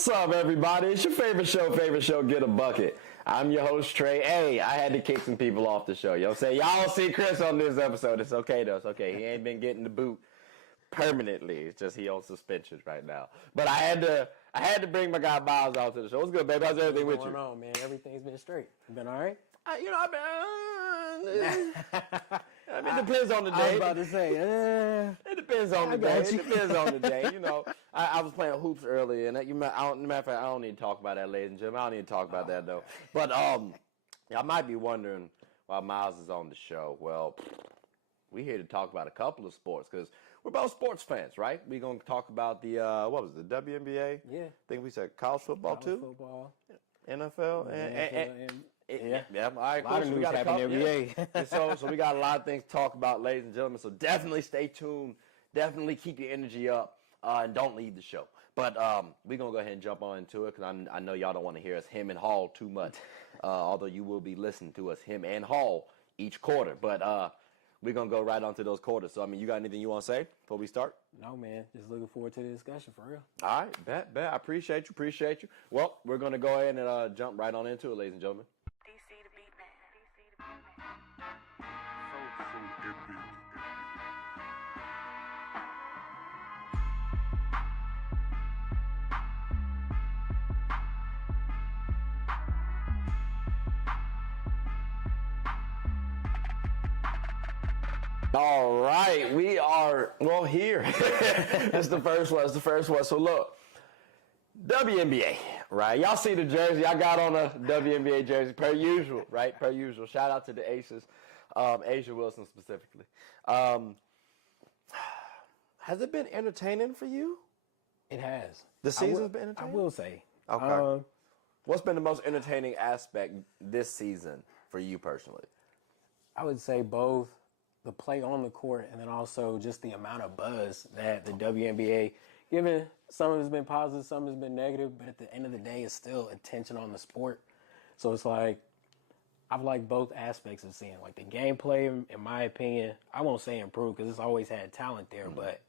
What's up, everybody? It's your favorite show, Get a Bucket. I'm your host, Trey. Hey, I had to kick some people off the show. You know what I'm saying? Y'all don't see Chris on this episode. It's okay, though. It's okay. He ain't been getting the boot permanently. It's just he on suspension right now. But I had to bring my guy Miles out to the show. What's good, baby? How's everything with you? What's going on, man? Everything's been straight. You been all right? It depends on the day. I was about to say, it depends on the day. It depends on the day. You know, I was playing hoops earlier, and matter of fact, I don't need to talk about that, ladies and gentlemen. I don't need to talk about that, though. But I might be wondering why Miles is on the show. Well, we're here to talk about a couple of sports because we're both sports fans, right? We're going to talk about the, the WNBA? Yeah. I think we said college football, too? Football. NFL. Yeah. All right, a lot of news happening in the NBA. So we got a lot of things to talk about, ladies and gentlemen. So definitely stay tuned. Definitely keep your energy up, and don't leave the show. But we're going to go ahead and jump on into it because I know y'all don't want to hear us him and Hall too much, although you will be listening to us him and Hall each quarter. But we're going to go right on to those quarters. So, you got anything you want to say before we start? No, man. Just looking forward to the discussion, for real. All right. Bet. I appreciate you. Well, we're going to go ahead and jump right on into it, ladies and gentlemen. DC the beat man. All right, we are, here. It's the first one. So look, WNBA, right? Y'all see the jersey. I got on a WNBA jersey per usual, right? Per usual. Shout out to the Aces, Asia Wilson specifically. Has it been entertaining for you? It has. The season's been entertaining? I will say. Okay. What's been the most entertaining aspect this season for you personally? I would say both the play on the court and then also just the amount of buzz that the WNBA, given some of it's been positive, some has been negative, but at the end of the day, it's still attention on the sport. So it's like, I've liked both aspects of seeing, like the gameplay, in my opinion, I won't say improved because it's always had talent there, but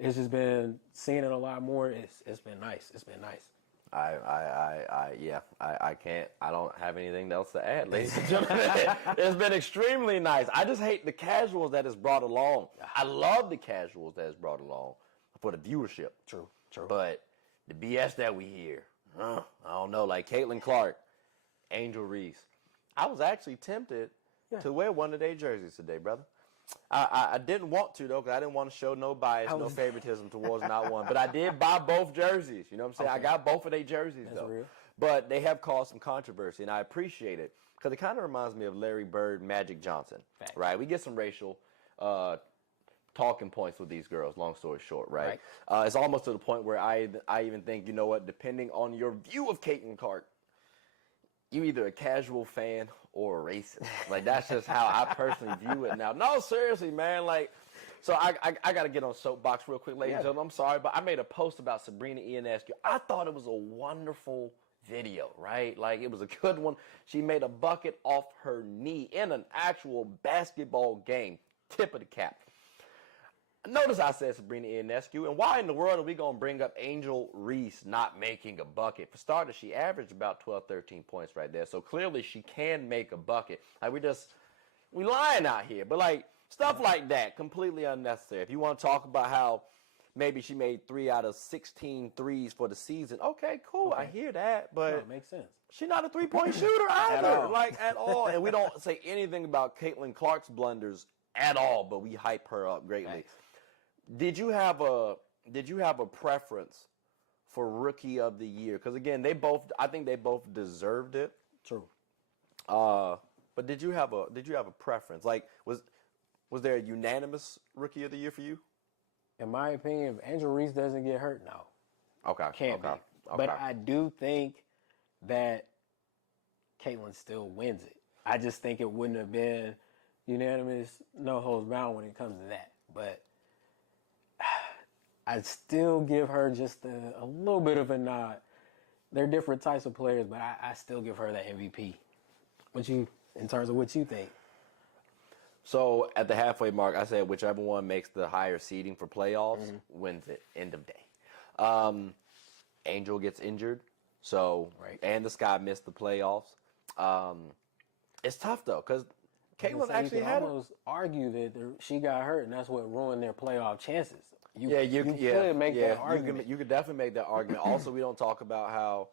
it's just been seeing it a lot more. It's been nice. It's been nice. I don't have anything else to add, ladies and gentlemen. It's been extremely nice. I just hate the casuals that it's brought along. I love the casuals that it's brought along for the viewership. True. But the BS that we hear, I don't know, like Caitlin Clark, Angel Reese. I was actually tempted to wear one of their jerseys today, brother. I didn't want to, though, because I didn't want to show no bias, no favoritism towards not one. But I did buy both jerseys. You know what I'm saying? Okay. I got both of their jerseys, That's though. Real. But they have caused some controversy, and I appreciate it because it kind of reminds me of Larry Bird, Magic Johnson. Fact. Right? We get some racial talking points with these girls, long story short, right? It's almost to the point where I even think, you know what, depending on your view of Caitlin Clark, you either a casual fan or a racist. Like, that's just how I personally view it now. No, seriously, man. Like, so I got to get on soapbox real quick, ladies and gentlemen. I'm sorry, but I made a post about Sabrina Ionescu. I thought it was a wonderful video, right? Like, it was a good one. She made a bucket off her knee in an actual basketball game. Tip of the cap. Notice I said Sabrina Ionescu, and why in the world are we going to bring up Angel Reese not making a bucket? For starters, she averaged about 12, 13 points right there, so clearly she can make a bucket. Like, we lying out here, but like, stuff like that, completely unnecessary. If you want to talk about how maybe she made 3 out of 16 threes for the season, okay, cool, I hear that, but it makes sense. She's not a three-point shooter either, at all. And we don't say anything about Caitlin Clark's blunders at all, but we hype her up greatly. Thanks. Did you have a preference for Rookie of the Year? Because again, I think they both deserved it. True. But did you have a preference? Like, was there a unanimous Rookie of the Year for you? In my opinion, if Angel Reese doesn't get hurt, no. Okay. Can't be. Okay. But I do think that Caitlin still wins it. I just think it wouldn't have been unanimous, no holds bound when it comes to that. But I'd still give her just a little bit of a nod. They're different types of players, but I still give her that MVP. In terms of what you think? So at the halfway mark, I said whichever one makes the higher seeding for playoffs wins it. End of day. Angel gets injured, so and the Sky missed the playoffs. It's tough though because Caitlin actually you had almost argue that she got hurt, and that's what ruined their playoff chances. You could make that argument. You could definitely make that argument. Also, we don't talk about how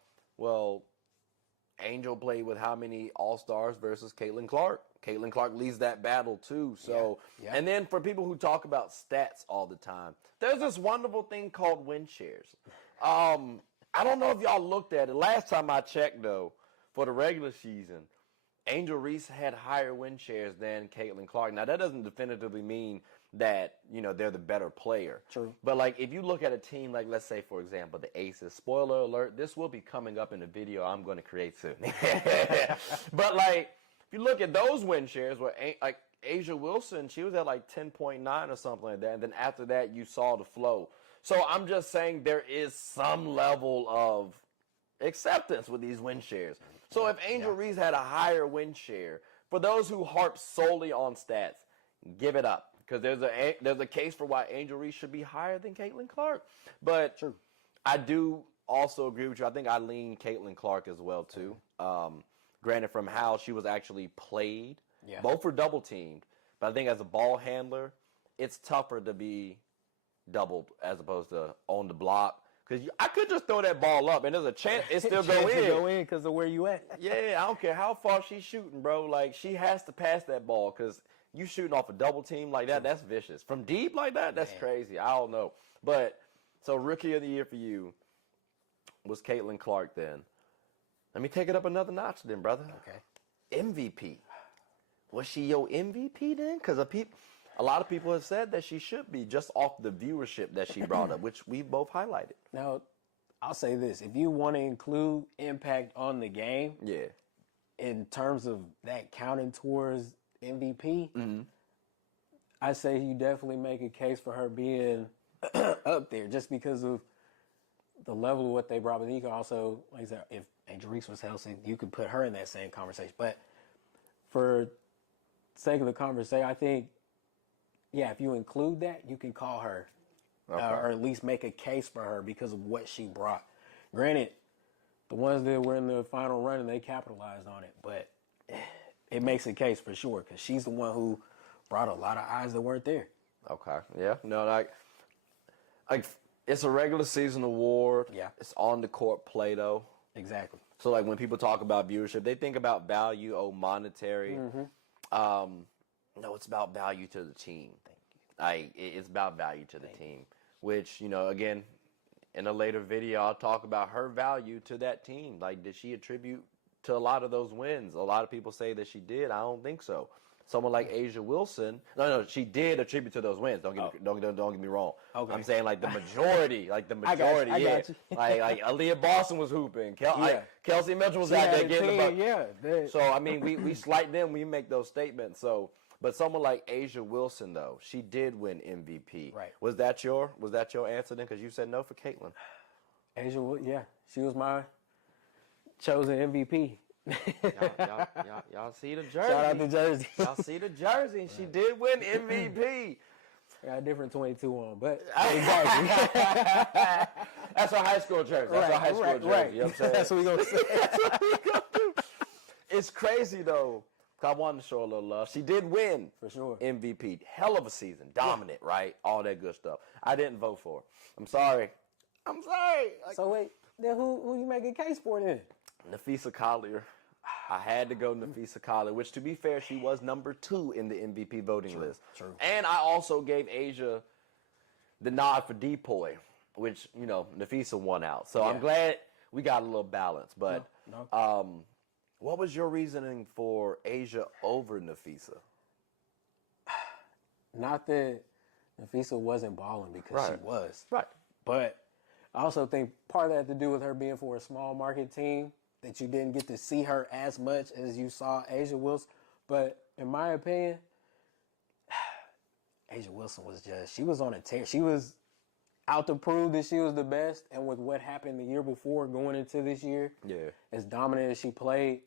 Angel played with how many All-Stars versus Caitlin Clark. Caitlin Clark leads that battle too. So, and then for people who talk about stats all the time, there's this wonderful thing called win shares. I don't know if y'all looked at it. Last time I checked, though, for the regular season, Angel Reese had higher win shares than Caitlin Clark. Now, that doesn't definitively mean that, they're the better player. True. But, like, if you look at a team like, let's say, for example, the Aces, spoiler alert, this will be coming up in a video I'm going to create soon. But, like, if you look at those win shares, where, like, Asia Wilson, she was at, like, 10.9 or something like that. And then after that, you saw the flow. So I'm just saying there is some level of acceptance with these win shares. So if Angel Reese had a higher win share, for those who harp solely on stats, give it up. Because there's a case for why Angel Reese should be higher than Caitlin Clark. But I do also agree with you. I think I lean Caitlin Clark as well, too. Granted, from how she was actually played. Both were double teamed. But I think as a ball handler, it's tougher to be doubled as opposed to on the block. Because I could just throw that ball up, and there's a chance it still go in. Because of where you at. Yeah, I don't care how far she's shooting, bro. Like, she has to pass that ball because you shooting off a double team like that, that's vicious. From deep like that, that's crazy. I don't know. But, so Rookie of the Year for you was Caitlin Clark then. Let me take it up another notch then, brother. Okay. MVP. Was she your MVP then? Because a lot of people have said that she should be just off the viewership that she brought up, which we both highlighted. Now, I'll say this. If you want to include impact on the game, in terms of that counting towards MVP, I say you definitely make a case for her being up there just because of the level of what they brought. But you can also, like I said, if Angel Reese was healthy, you could put her in that same conversation. But for sake of the conversation, I think, if you include that, you can call her or at least make a case for her because of what she brought. Granted, the ones that were in the final run, they capitalized on it, but it makes a case for sure because she's the one who brought a lot of eyes that weren't there. Okay. Yeah. No, like it's a regular season award. Yeah. It's on the court play, though. Exactly. So, like, when people talk about viewership, they think about value, monetary. No, it's about value to the team. Thank you. It's about value to the team, which, again, in a later video, I'll talk about her value to that team. Like, did she attribute to a lot of those wins? A lot of people say that she did. I don't think so. Someone like Asia Wilson, no, she did attribute to those wins. Don't get me wrong. Okay. I'm saying like the majority, I got you. like Aaliyah Boston was hooping. Kelsey Mitchell was out there getting the bucket. So I mean, we slight them. We make those statements. So, but someone like Asia Wilson though, she did win MVP. Right. Was that your answer then? Because you said no for Caitlin. Asia, she was my chosen MVP. Y'all see the jersey. Shout out to Jersey. Y'all see the jersey. And she did win MVP. I got a different 22 on, but exactly. That's our high school jersey. That's our high school jersey. Right. You know what I'm saying? That's what we're going to say. That's what we gonna do. It's crazy, though. I wanted to show a little love. She did win. For sure. MVP. Hell of a season. Dominant, right? All that good stuff. I didn't vote for her. I'm sorry. So, wait. Then who you make a case for then? Nafisa Collier. I had to go Nafisa Collier, which, to be fair, she was number 2 in the MVP voting list. True. And I also gave Asia the nod for Depoy, which, Nafisa won out. So I'm glad we got a little balance. But what was your reasoning for Asia over Nafisa? Not that Nafisa wasn't balling because she was. Right. But I also think part of that had to do with her being for a small market team, that you didn't get to see her as much as you saw Asia Wilson. But in my opinion, Asia Wilson she was on a tear. She was out to prove that she was the best. And with what happened the year before going into this year, as dominant as she played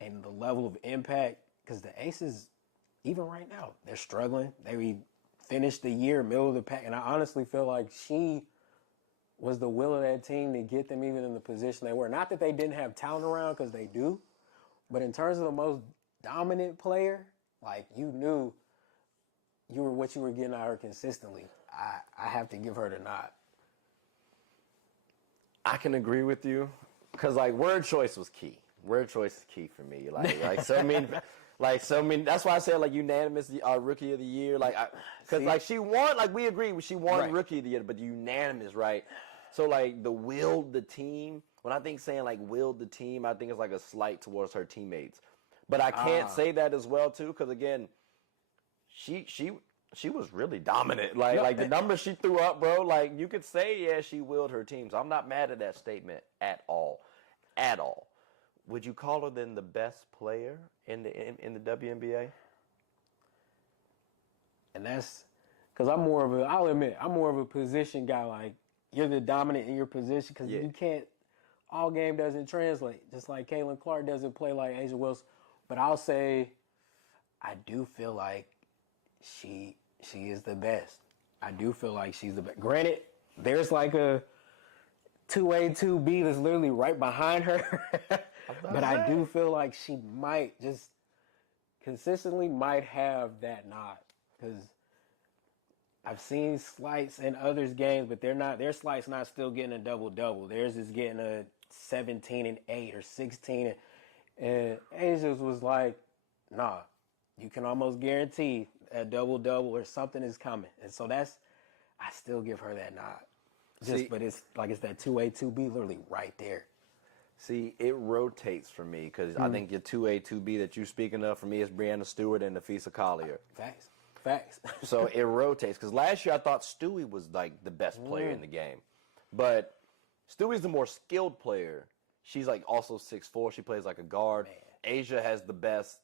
and the level of impact, because the Aces, even right now, they're struggling. They finished the year middle of the pack. And I honestly feel like she was the will of that team to get them even in the position they were. Not that they didn't have talent around, because they do, but in terms of the most dominant player, like, you knew what you were getting out of her consistently. I have to give her the nod. I can agree with you, because like word choice was key. Word choice is key for me. So many. That's why I said like unanimous rookie of the year. Like, because like she won. Like we agree, she won Right. rookie of the year, but unanimous, right? So like the willed the team. When I think saying like willed the team, I think it's like a slight towards her teammates. But I can't say that as well too, because again, she was really dominant. Like the numbers she threw up, bro. Like you could say, she willed her team. So I'm not mad at that statement at all, at all. Would you call her then the best player in the WNBA? And that's because I'll admit, I'm more of a position guy. Like, you're the dominant in your position, because you can't, all game doesn't translate. Just like Caitlin Clark doesn't play like A'ja Wilson. But I'll say, I do feel like she is the best. I do feel like she's the best. Granted, there's like a 2A, 2B that's literally right behind her. But I do feel like she might just consistently might have that nod, because I've seen slights in others' games, but their slights not still getting a double-double. Theirs is getting a 17 and 8 or 16. And Asia's was like, nah, you can almost guarantee a double-double or something is coming. And so I still give her that nod. But it's that 2A, 2B literally right there. See, it rotates for me, because I think your 2A, 2B that you're speaking of for me is Brianna Stewart and Nafisa Collier. Facts. So it rotates, because last year I thought Stewie was like the best player in the game. But Stewie's the more skilled player. She's like also 6'4". She plays like a guard. Man. A'ja has the best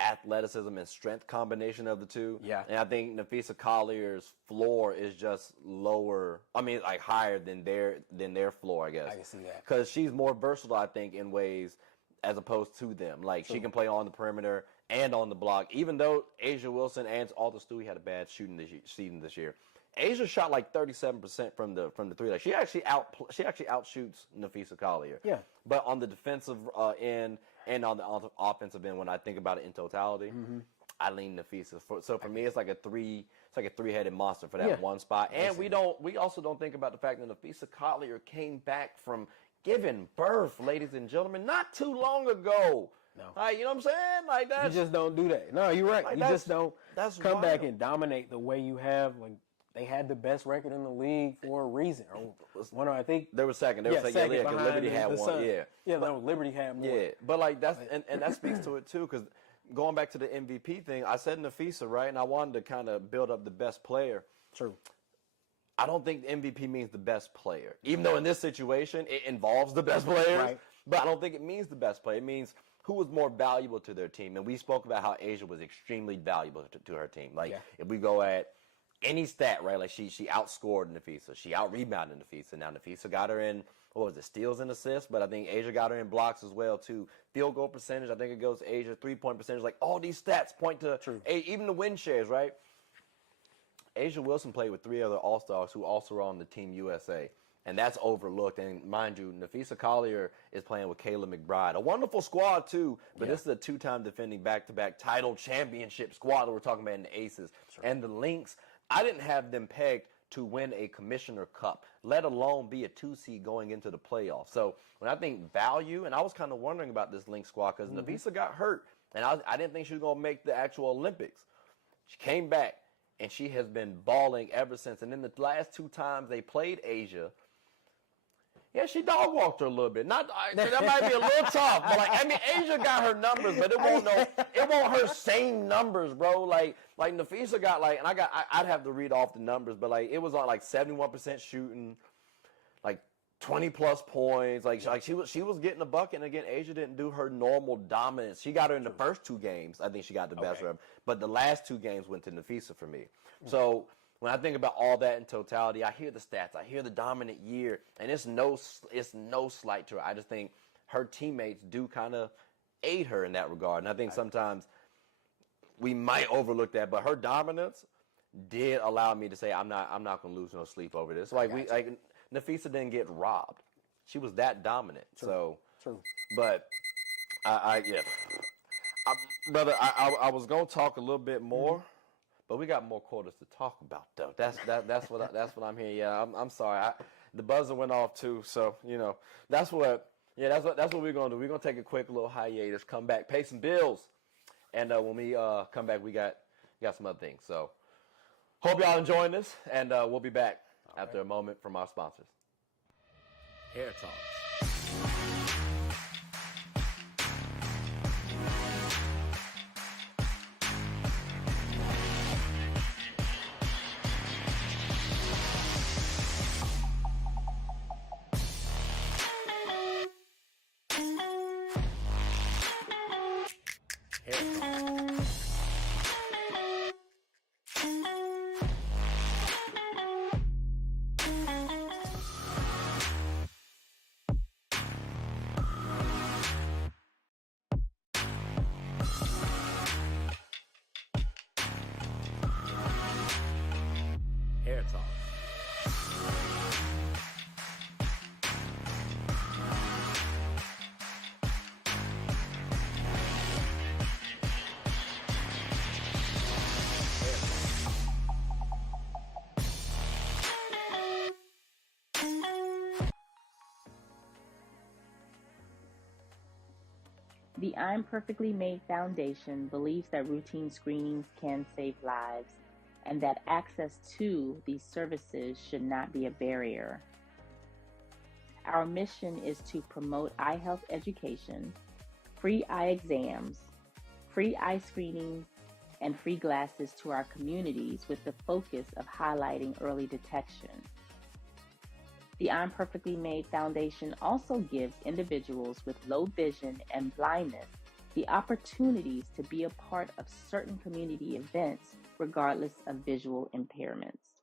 athleticism and strength combination of the two. Yeah. And I think Nafisa Collier's floor is just lower. I mean, like higher than their floor, I guess. I can see that. Because she's more versatile, I think, in ways as opposed to them. Like, she can play on the perimeter and on the block. Even though A'ja Wilson and Alda Stewie had a bad shooting season this year, A'ja shot like 37% from the three. Like, she actually outshoots Nafisa Collier. Yeah. But on the defensive end and on the offensive end, when I think about it in totality, I lean Nafisa. So for me, it's like a three-headed monster for that one spot. And we also don't think about the fact that Nafisa Collier came back from giving birth, ladies and gentlemen, not too long ago. No. Like, you know what I'm saying? Like that. You just don't do that. No, you're right. Like you just don't come back wild. and dominate the way you have. Like, they had the best record in the league for a reason. Or I think they were second. They were second. Yeah, because Liberty had one. Sun. Yeah. Yeah, Liberty had more. Yeah, but like that's and that speaks to it too, because going back to the MVP thing, I said Nafisa, right? And I wanted to kind of build up the best player. True. I don't think MVP means the best player, even though in this situation it involves the best players. Right. But I don't think it means the best player. It means who was more valuable to their team. And we spoke about how A'ja was extremely valuable to her team. Like, if we go at any stat, right, like she outscored Nafisa. She out-rebounded Nafisa. Now, Nafisa got her in, steals and assists, but I think A'ja got her in blocks as well, too. Field goal percentage, I think it goes to A'ja. Three-point percentage, like all these stats point to even the win shares, right? A'ja Wilson played with 3 other All-Stars who also are on the Team USA. And that's overlooked. And mind you, Nafisa Collier is playing with Kayla McBride. A wonderful squad, too. But this is a 2-time defending back-to-back title championship squad that we're talking about in the Aces. And the Lynx, I didn't have them pegged to win a Commissioner Cup, let alone be a 2 seed going into the playoffs. So when I think value, and I was kind of wondering about this Lynx squad because Nafisa got hurt. And I didn't think she was going to make the actual Olympics. She came back, and she has been balling ever since. And then the last 2 times they played A'ja, yeah, she dog walked her a little bit. That might be a little tough, but like, I mean, A'ja got her numbers, but it won't her same numbers, bro. Like Nafisa got like, and I'd have to read off the numbers, but like it was on like 71% shooting, like 20 plus points. Like she was getting a bucket, and again, A'ja didn't do her normal dominance. She got her in the first 2 games. I think she got the best of her, but the last 2 games went to Nafisa for me. So when I think about all that in totality, I hear the stats, I hear the dominant year, and it's no slight to her. I just think her teammates do kind of aid her in that regard, and I think sometimes we might overlook that. But her dominance did allow me to say I'm not going to lose no sleep over this. Nafisa didn't get robbed. She was that dominant. True. But brother, I was gonna talk a little bit more, but we got more quarters to talk about though. That's what I'm here. Yeah, I'm sorry. The buzzer went off too, so that's what we're gonna do. We're gonna take a quick little hiatus, come back, pay some bills, and when we come back, we got some other things. So hope y'all enjoying this, and we'll be back after a moment from our sponsors. Hair talk. Hair talk. The I'm Perfectly Made Foundation believes that routine screenings can save lives and that access to these services should not be a barrier. Our mission is to promote eye health education, free eye exams, free eye screenings, and free glasses to our communities with the focus of highlighting early detection. The I'm Perfectly Made Foundation also gives individuals with low vision and blindness the opportunities to be a part of certain community events regardless of visual impairments.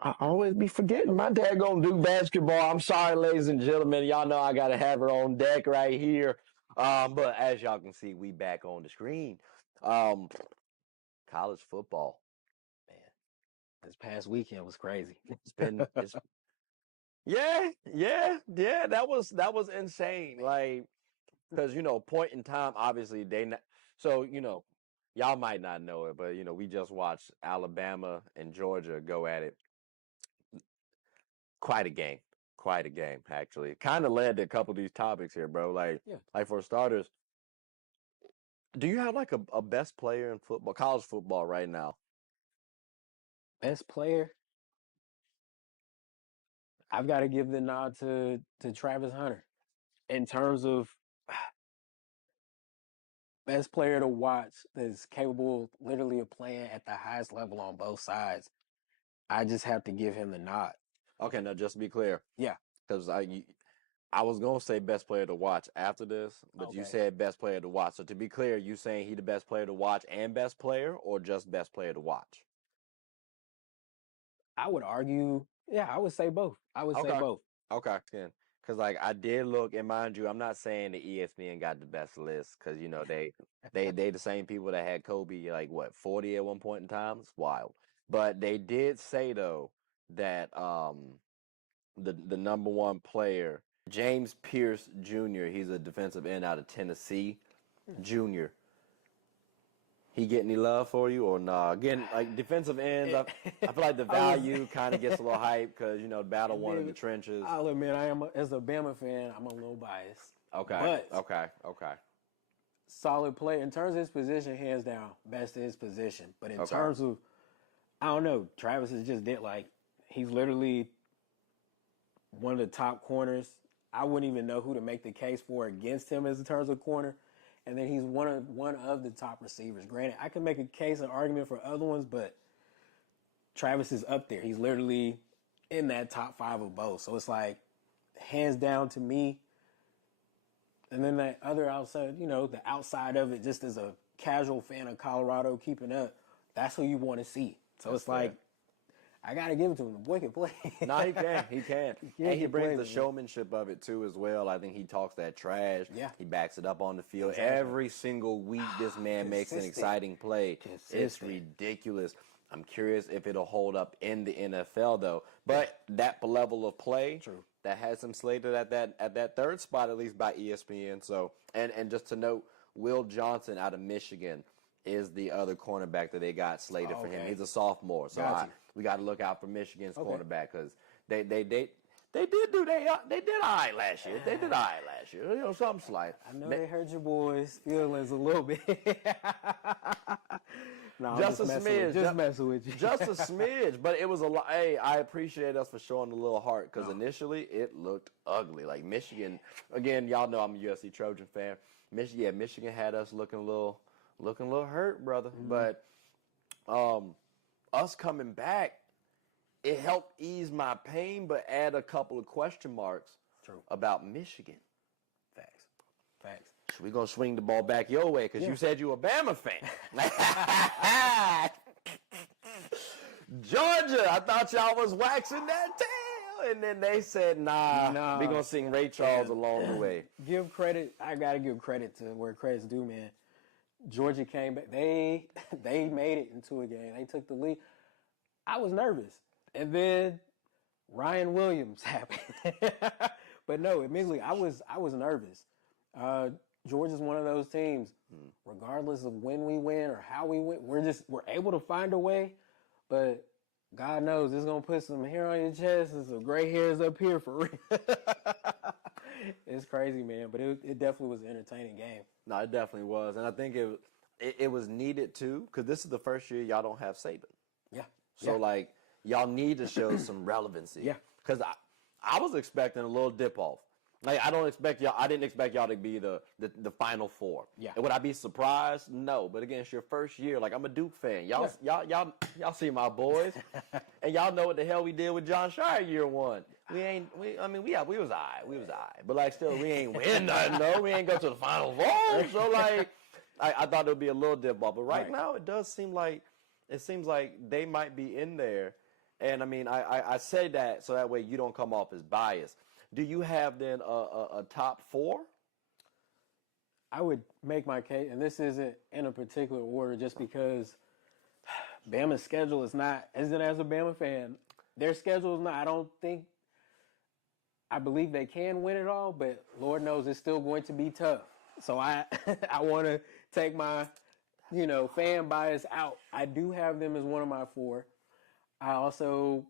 I always be forgetting my dad gonna do basketball. I'm sorry, ladies and gentlemen. Y'all know I gotta have her on deck right here. But as y'all can see, we back on the screen. College football. This past weekend was crazy. Yeah. That was insane. Like, because point in time, obviously y'all might not know it, but we just watched Alabama and Georgia go at it. Quite a game, actually. Kind of led to a couple of these topics here, bro. Like for starters, do you have like a best player in football, college football right now? Best player? I've got to give the nod to Travis Hunter in terms of best player to watch that's capable literally of playing at the highest level on both sides. I just have to give him the nod. Okay, now just to be clear. Yeah. Because I was going to say best player to watch after this, but you said best player to watch. So to be clear, you saying he the best player to watch and best player, or just best player to watch? I would argue, I would say both. Say both. Okay, then. Because, I did look, and mind you, I'm not saying the ESPN got the best list, because, they the same people that had Kobe, 40 at one point in time? It's wild. But they did say, though, that the number one player, James Pierce Jr., he's a defensive end out of Tennessee, Jr., he get any love for you or nah? Again, defensive ends, I feel like the value kind of gets a little hype because, battle one in the trenches. I'll admit, as a Bama fan, I'm a little biased. Okay. But Okay. Solid play. In terms of his position, hands down, best in his position. But in terms of, I don't know, Travis is just he's literally one of the top corners. I wouldn't even know who to make the case for against him in terms of corner. And then he's one of the top receivers. Granted, I can make a case and argument for other ones, but Travis is up there. He's literally in that top 5 of both. So it's hands down to me. And then that other outside, the outside of it, just as a casual fan of Colorado keeping up, that's who you want to see. So that's fair. I got to give it to him. The boy can play. No, he can. And he brings the showmanship of it, too, as well. I think he talks that trash. Yeah. He backs it up on the field. Exactly. Every single week, this man makes an exciting play. It's ridiculous. I'm curious if it'll hold up in the NFL though. But that level of play, True. that has him slated at that third spot at least by ESPN. So and just to note, Will Johnson out of Michigan is the other cornerback that they got slated for him. Okay. He's a sophomore, so we got to look out for Michigan's cornerback because they did all right last year. They did all right last year. You know, something slight. I know they hurt your boys' feelings a little bit. No, Just a smidge. Just messing with you. Just a smidge, but it was a lot. Hey, I appreciate us for showing a little heart because initially it looked ugly. Like Michigan, again, y'all know I'm a USC Trojan fan. Michigan had us looking a little hurt, brother. But us coming back, it helped ease my pain, but add a couple of question marks about Michigan. Facts. We're going to swing the ball back your way because you said you a Bama fan. Georgia, I thought y'all was waxing that tail. And then they said, nah. We're going to sing Ray Charles along the way. Give credit. I got to give credit to where credit's due, man. Georgia came back. They made it into a game. They took the lead. I was nervous. And then Ryan Williams happened. But no, admittedly, I was nervous. Georgia's one of those teams, regardless of when we win or how we win, we're able to find a way. But God knows it's going to put some hair on your chest and some gray hairs up here for real. It's crazy, man. But it definitely was an entertaining game. No, it definitely was. And I think it was needed, too, because this is the first year y'all don't have Saban. Yeah. So, like, y'all need to show some relevancy. Yeah. Because I was expecting a little dip-off. Like, I didn't expect y'all to be the Final Four. Yeah. And would I be surprised? No. But again, it's your first year. Like, I'm a Duke fan. Y'all see my boys. And y'all know what the hell we did with John Shire year one. We was all right. We was all right. But, like, still, we ain't win nothing, though. We ain't go to the Final Four. So, like, I thought it would be a little dip-off. But right now, it seems like they might be in there. And, I mean, I say that so that way you don't come off as biased. Do you have then a top four? I would make my case, and this isn't in a particular order just because Bama's schedule isn't as a Bama fan, their schedule is not, I believe they can win it all, but Lord knows it's still going to be tough. So I want to take my, fan bias out. I do have them as one of my four. I also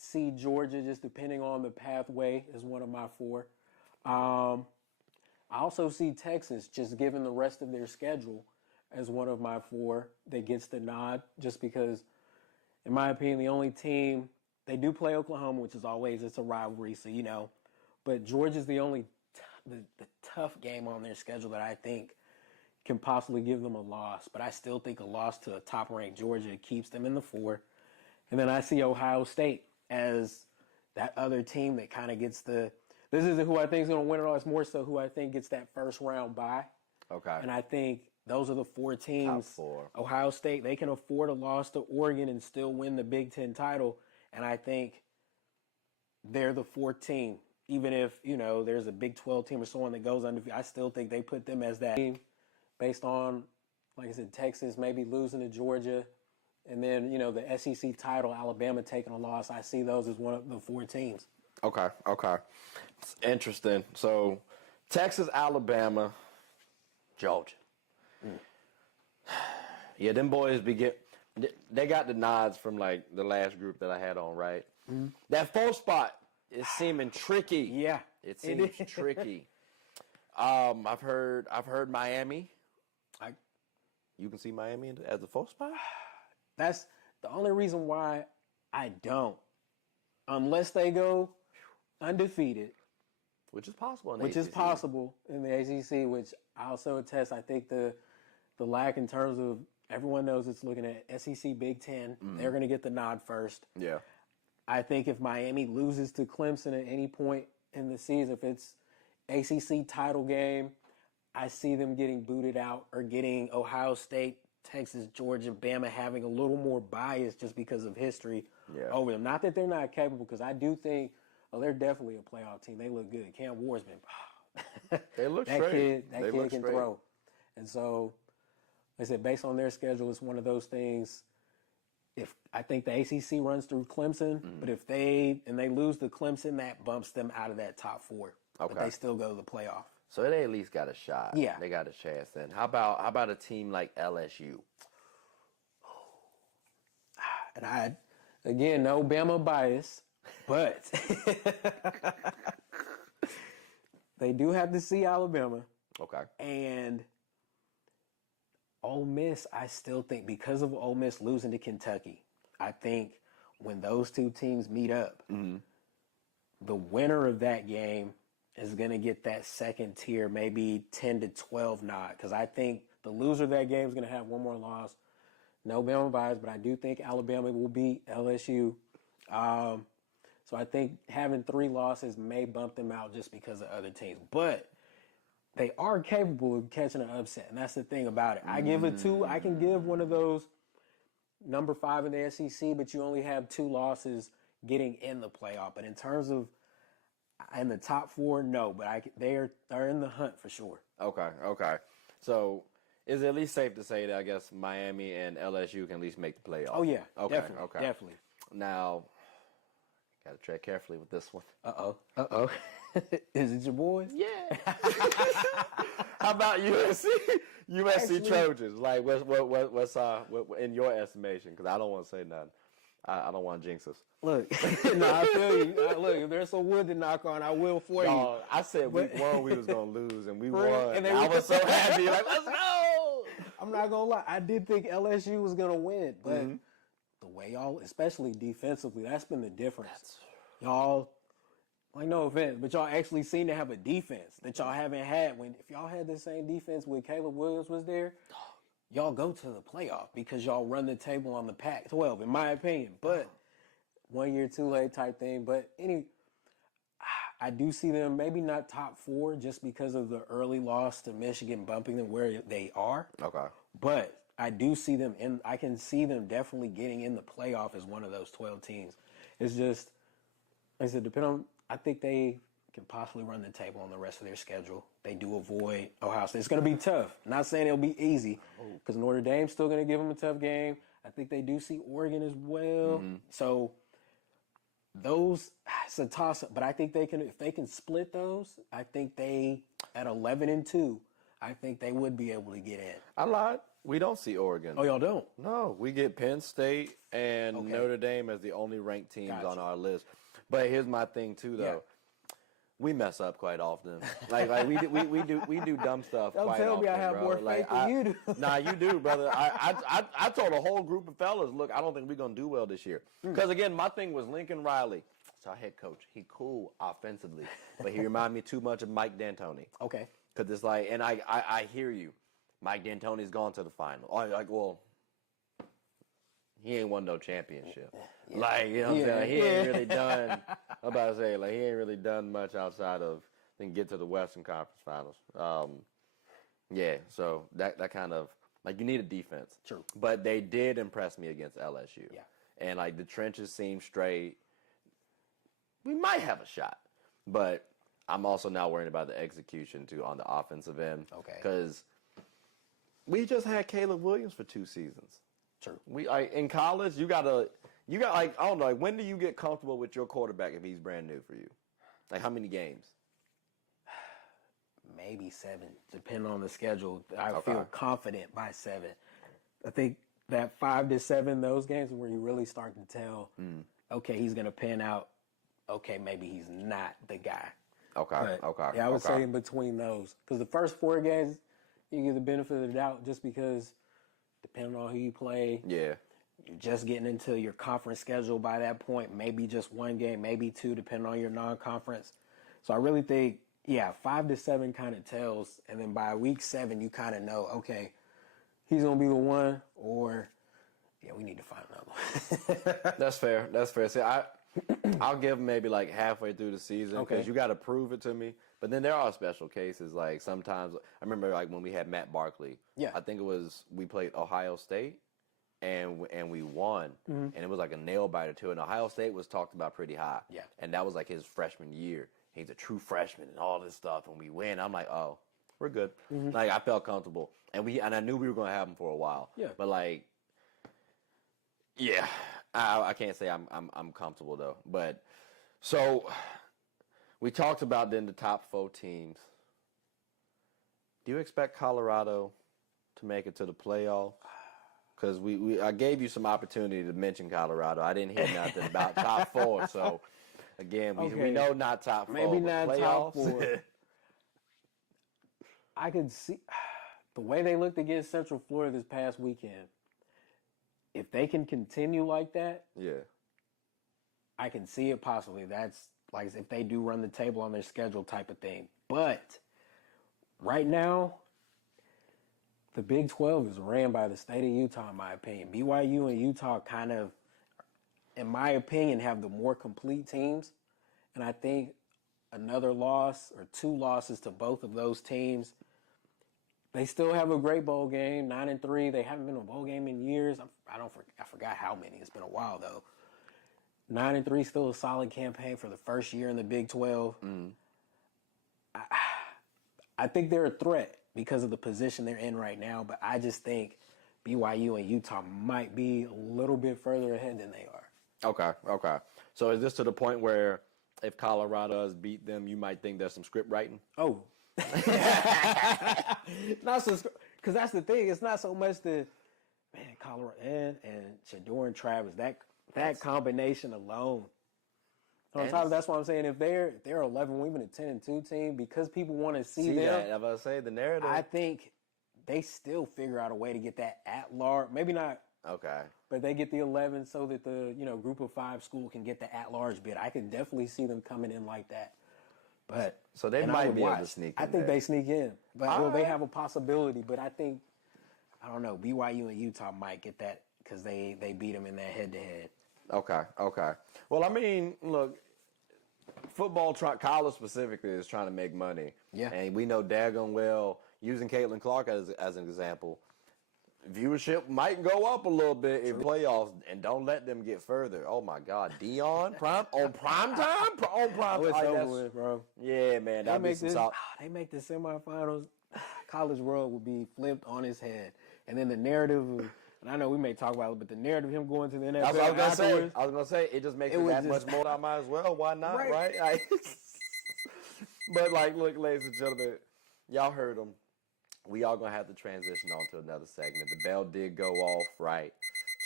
see Georgia, just depending on the pathway, as one of my four. I also see Texas, just given the rest of their schedule, as one of my four that gets the nod, just because, in my opinion, the only team, they do play Oklahoma, which is always, it's a rivalry, so but Georgia's the only the tough game on their schedule that I think can possibly give them a loss. But I still think a loss to a top-ranked Georgia keeps them in the four. And then I see Ohio State as that other team that kind of gets this isn't who I think is going to win it all. It's more so who I think gets that first round bye. Okay. And I think those are the four teams. Top four. Ohio State, they can afford a loss to Oregon and still win the Big Ten title. And I think they're the fourth team. Even if, there's a Big 12 team or someone that goes undefeated, I still think they put them as that team based on, like I said, Texas maybe losing to Georgia. And then, the SEC title, Alabama taking a loss. I see those as one of the four teams. Okay. It's interesting. So, Texas, Alabama, Georgia. Yeah, them boys they got the nods from, like, the last group that I had on, right? Mm-hmm. That fourth spot is seeming tricky. Yeah. It seems tricky. I've heard Miami. You can see Miami as the fourth spot? That's the only reason why I don't. Unless they go undefeated. Which is possible in the ACC. Which is possible in the ACC, which I also attest. I think the lack in terms of, everyone knows it's looking at SEC Big Ten. They're going to get the nod first. Yeah. I think if Miami loses to Clemson at any point in the season, if it's ACC title game, I see them getting booted out or getting Ohio State, Texas, Georgia, Bama having a little more bias just because of history over them. Not that they're not capable, because I do think they're definitely a playoff team. They look good. Cam Ward's been they look that straight. That kid can throw. And so, like I said, based on their schedule, it's one of those things. if I think the ACC runs through Clemson, but if they lose to Clemson, that bumps them out of that top 4. Okay. But they still go to the playoff. So they at least got a shot. Yeah. They got a chance then. How about a team like LSU? And again, no Bama bias, but they do have to see Alabama. Okay. And Ole Miss, I still think, because of Ole Miss losing to Kentucky, I think when those two teams meet up, the winner of that game is going to get that second tier, maybe 10 to 12 nod. Because I think the loser of that game is going to have one more loss. No Bama bias, but I do think Alabama will beat LSU. So I think having 3 losses may bump them out just because of other teams. But they are capable of catching an upset, and that's the thing about it. I give it 2. I can give one of those number 5 in the SEC, but you only have 2 losses getting in the playoff. But in terms of in the top 4, no. But they're in the hunt for sure. Okay. So is it at least safe to say that I guess Miami and LSU can at least make the playoff? Oh yeah, Okay. definitely. Now, got to tread carefully with this one. Uh-oh. Is it your boys? Yeah. How about USC? USC Actually, Trojans. Like, what's in your estimation? Because I don't want to say nothing. I don't want to jinx us. Look, no, I feel you. Look, if there's some wood to knock on, I will for you. No, I said week 1 we was gonna lose, and we won. And I was so happy. Like, let's go. I'm not gonna lie. I did think LSU was gonna win, but the way y'all, especially defensively, that's been the difference. Y'all, like no offense, but y'all actually seem to have a defense that y'all haven't had. If y'all had the same defense when Caleb Williams was there, y'all go to the playoff because y'all run the table on the Pac-12, in my opinion. But 1 year too late type thing. But I do see them maybe not top 4 just because of the early loss to Michigan bumping them where they are. Okay. But I do see them I can see them definitely getting in the playoff as one of those 12 teams. It's just, like I said, I think they can possibly run the table on the rest of their schedule. They do avoid Ohio State. It's going to be tough. Not saying it'll be easy because Notre Dame's still going to give them a tough game. I think they do see Oregon as well. So those, it's a toss-up. But I think if they can split those, I think at 11-2, I think they would be able to get in. I lied. We don't see Oregon. Oh, y'all don't? No, we get Penn State and Notre Dame as the only ranked teams on our list. But here's my thing too, though. Yeah. We mess up quite often. Like we do dumb stuff. Don't quite tell often, me I have bro. more faith than you do. Nah, you do, brother. I told a whole group of fellas, look, I don't think we're gonna do well this year. Because again, my thing was Lincoln Riley. It's our head coach. He cool offensively, but he reminded me too much of Mike D'Antoni. Okay. Because it's like, and I hear you. Mike D'Antoni's gone to the final. Well, he ain't won no championship. Yeah. Like, you know what I'm saying? He ain't really done, I'm about to say, like, he ain't really done much outside of, then get to the Western Conference Finals. So that kind of, like, you need a defense. True. But they did impress me against LSU. Yeah. And, like, the trenches seem straight. We might have a shot. But I'm also now worrying about the execution, too, on the offensive end. Okay. Because we just had Caleb Williams for 2 seasons. True. In college, you got like, I don't know, like, when do you get comfortable with your quarterback if he's brand new for you? Like, how many games? Maybe 7, depending on the schedule. I feel confident by 7. I think that 5 to 7, those games where you really start to tell, okay, he's going to pan out. Okay, maybe he's not the guy. Okay. Yeah, I would say in between those. Because the first 4 games, you get the benefit of the doubt just because depending on who you play. Yeah. You're just getting into your conference schedule by that point. Maybe just 1 game, maybe 2, depending on your non-conference. So I really think, 5 to 7 kind of tells. And then by week 7, you kind of know, okay, he's going to be the one, or, we need to find another one. That's fair. See, I'll give him maybe like halfway through the season because you got to prove it to me. But then there are special cases. Like sometimes I remember like when we had Matt Barkley. Yeah. I think it was we played Ohio State and we won. And it was like a nail biter too. And Ohio State was talked about pretty high. Yeah. And that was like his freshman year. He's a true freshman and all this stuff. And we win. I'm like, oh, we're good. Like I felt comfortable. And I knew we were going to have him for a while. Yeah. But like, Yeah, I can't say I'm comfortable though. But so we talked about then the top 4 teams. Do you expect Colorado to make it to the playoff? Because I gave you some opportunity to mention Colorado. I didn't hear nothing about top 4. So again, we know not top 4. Maybe but not playoffs. top 4. I could see the way they looked against Central Florida this past weekend. If they can continue like that, yeah, I can see it possibly. That's like if they do run the table on their schedule type of thing. But right now, the Big 12 is ran by the state of Utah, in my opinion. BYU and Utah kind of, in my opinion, have the more complete teams. And I think another loss or 2 losses to both of those teams, they still have a great bowl game, 9-3. They haven't been in a bowl game in years. I forgot how many. It's been a while, though. 9-3, still a solid campaign for the first year in the Big 12. I think they're a threat because of the position they're in right now, but I just think BYU and Utah might be a little bit further ahead than they are. Okay. So is this to the point where if Colorado does beat them, you might think there's some script writing? Oh. Not so, because that's the thing. It's not so much Colorado and Shador and Travis. That combination alone. On top of that's why I'm saying if they're 11, we've been a 10-2 team because people want to see them. That. I was about to say the narrative. I think they still figure out a way to get that at large. Maybe not. Okay. But they get the 11 so that the group of 5 school can get the at large bid. I can definitely see them coming in like that. But so they might be able to sneak in. I think they sneak in. But they have a possibility. But I think, I don't know, BYU and Utah might get that because they beat them in that head-to-head. Okay. Well, I mean, look, college specifically is trying to make money. Yeah. And we know daggone well, using Caitlin Clark as an example, viewership might go up a little bit in playoffs, and don't let them get further. Oh my God, Dion on prime time. It's over with, bro. Yeah, man, that makes sense. They make the semifinals. College world will be flipped on its head, and then the narrative. And I know we may talk about it, but the narrative of him going to the NFL. I was gonna say it just makes it that much more. I might as well. Why not? Right? But look, ladies and gentlemen, y'all heard him. We are going to have to transition on to another segment. The bell did go off, right?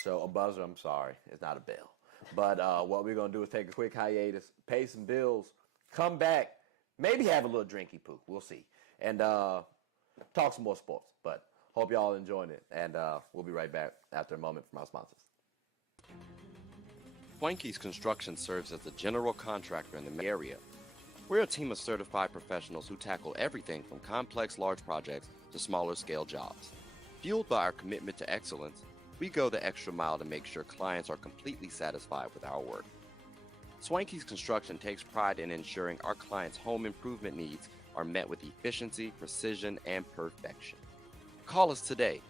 So a buzzer, I'm sorry. It's not a bell. But what we're going to do is take a quick hiatus, pay some bills, come back, maybe have a little drinky poo. We'll see. And talk some more sports. But hope y'all enjoying it. And we'll be right back after a moment from our sponsors. Swanky's Construction serves as a general contractor in the area. We're a team of certified professionals who tackle everything from complex large projects to smaller scale jobs. Fueled by our commitment to excellence, we go the extra mile to make sure clients are completely satisfied with our work. Swanky's Construction takes pride in ensuring our clients' home improvement needs are met with efficiency, precision, and perfection. Call us today.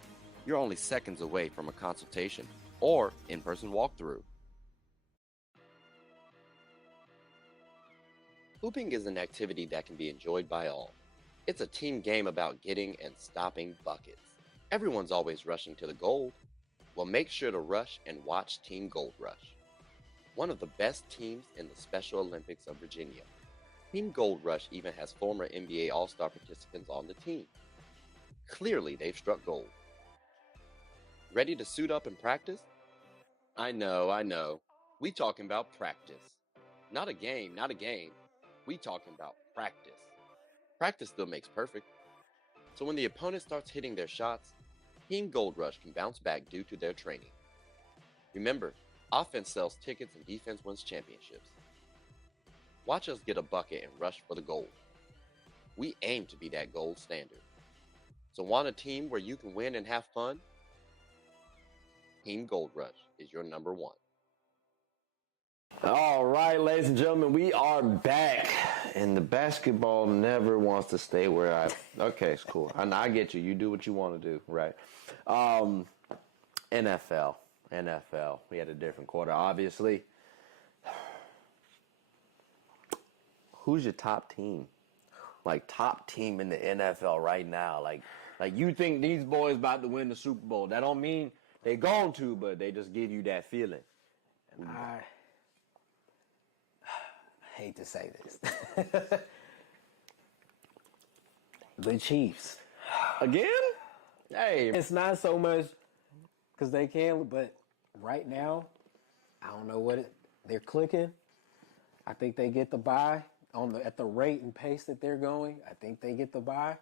You're only seconds away from a consultation or in-person walkthrough. Hooping is an activity that can be enjoyed by all. It's a team game about getting and stopping buckets. Everyone's always rushing to the gold. Well, make sure to rush and watch Team Gold Rush, one of the best teams in the Special Olympics of Virginia. Team Gold Rush even has former NBA All-Star participants on the team. Clearly, they've struck gold. Ready to suit up and practice? I know. We talking about practice. Not a game. We talking about practice. Practice still makes perfect. So when the opponent starts hitting their shots, Team Gold Rush can bounce back due to their training. Remember, offense sells tickets and defense wins championships. Watch us get a bucket and rush for the gold. We aim to be that gold standard. So want a team where you can win and have fun? Team Gold Rush is your number one. All right, ladies and gentlemen, we are back. And the basketball never wants to stay where okay, it's cool. I get you. You do what you want to do, right? NFL. We had a different quarter, obviously. Who's your top team? Top team in the NFL right now. Like you think these boys about to win the Super Bowl. That don't mean They going to, but they just give you that feeling. I hate to say this. The Chiefs. Again? Hey, It's not so much because they can, but right now, I don't know they're clicking. I think they get the bye at the rate and pace that they're going. I think they get the bye.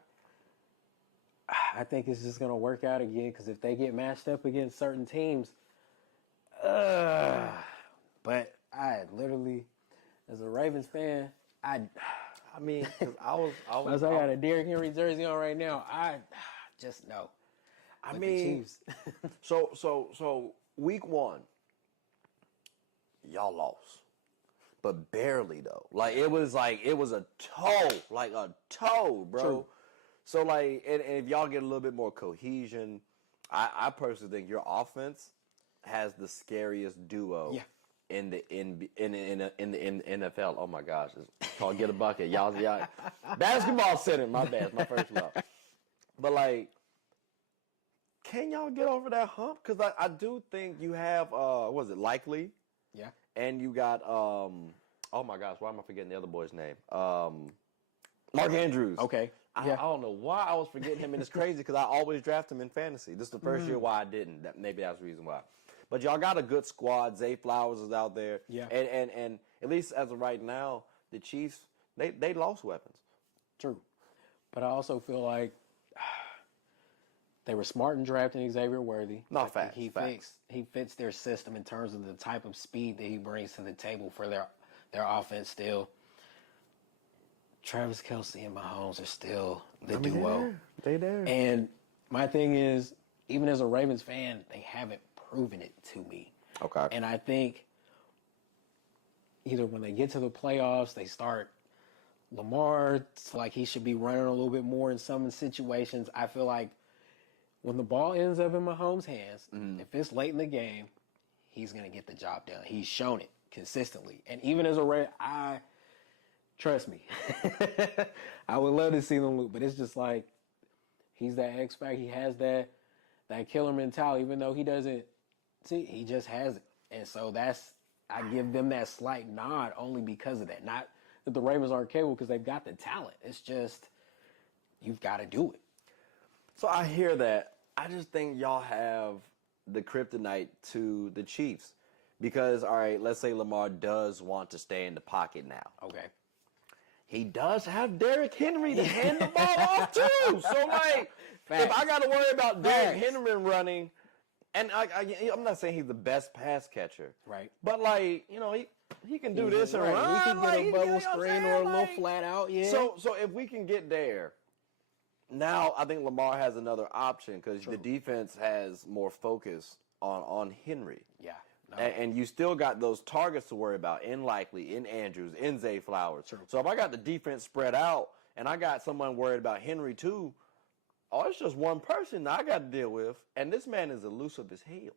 I think it's just going to work out again because if they get matched up against certain teams, but I literally, as a Ravens fan, I mean, 'cause I got a Derrick Henry jersey on right now. I just know. I But mean, the Chiefs. so week 1, y'all lost, but barely though. Like it was a toe, bro. True. So like, and if y'all get a little bit more cohesion, I personally think your offense has the scariest duo. Yeah. In the NFL. Oh my gosh, it's called Get a Bucket. Y'all basketball center. My bad, it's my first love. But like, can y'all get over that hump? Because I do think you have what was it, Likely? Yeah. And you got oh my gosh, why am I forgetting the other boy's name? Mark Andrews. Okay. I don't know why I was forgetting him, and it's crazy because I always draft him in fantasy. This is the first year why I didn't. Maybe that's the reason why. But y'all got a good squad. Zay Flowers is out there. Yeah. And at least as of right now, the Chiefs, they lost weapons. True. But I also feel like they were smart in drafting Xavier Worthy. No, I think facts. He fits their system in terms of the type of speed that he brings to the table for their offense still. Travis Kelce and Mahomes are still the duo. They there. And my thing is, even as a Ravens fan, they haven't proven it to me. Okay. And I think either when they get to the playoffs, they start Lamar, it's like he should be running a little bit more in some situations. I feel like when the ball ends up in Mahomes' hands, if it's late in the game, he's going to get the job done. He's shown it consistently. And even as a Raven, trust me, I would love to see them lose, but it's just like he's that X factor. He has that killer mentality, even though he doesn't see, he just has it. And so I give them that slight nod only because of that. Not that the Ravens aren't capable because they've got the talent. It's just, you've got to do it. So I hear that. I just think y'all have the kryptonite to the Chiefs. Because, all right, let's say Lamar does want to stay in the pocket now. Okay. He does have Derrick Henry to hand the ball off to. So, like, if I got to worry about Derrick Henry running, and I'm not saying he's the best pass catcher. Right. But, like, he can do this and run. He can get a bubble screen or a little like, flat out, yeah. So if we can get there, now I think Lamar has another option because the defense has more focus on Henry. Yeah. No. And you still got those targets to worry about in Likely, in Andrews, in Zay Flowers. True. So if I got the defense spread out and I got someone worried about Henry too, it's just one person I got to deal with, and this man is elusive as hell. Man,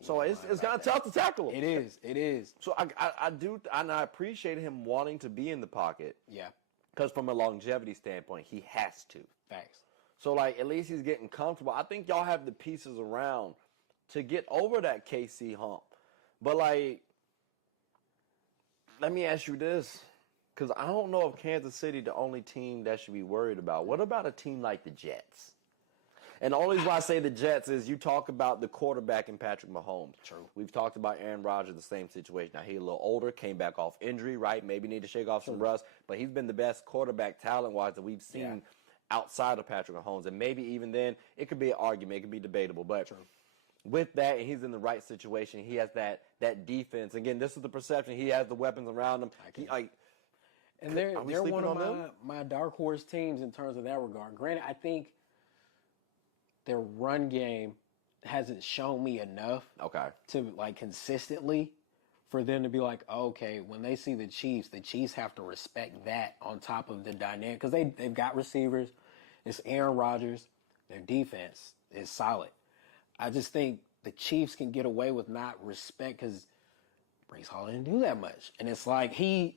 so it's kind of tough to tackle him. It is. So I do, and I appreciate him wanting to be in the pocket. Yeah. Because from a longevity standpoint, he has to. Facts. So, like, at least he's getting comfortable. I think y'all have the pieces around to get over that KC hump. But, like, let me ask you this. Because I don't know if Kansas City the only team that should be worried about. What about a team like the Jets? And the only reason why I say the Jets is you talk about the quarterback in Patrick Mahomes. True. We've talked about Aaron Rodgers, the same situation. Now, he's a little older, came back off injury, right? Maybe need to shake off some rust. But he's been the best quarterback talent-wise that we've seen outside of Patrick Mahomes. And maybe even then, it could be an argument. It could be debatable. But with that, and he's in the right situation. He has that defense. Again, this is the perception. He has the weapons around him. And they're one of them? my dark horse teams in terms of that regard. Granted, I think their run game hasn't shown me enough to, like, consistently for them to be like, okay, when they see the Chiefs have to respect that on top of the dynamic. Because they've got receivers. It's Aaron Rodgers. Their defense is solid. I just think the Chiefs can get away with not respect because Breece Hall didn't do that much. And it's like he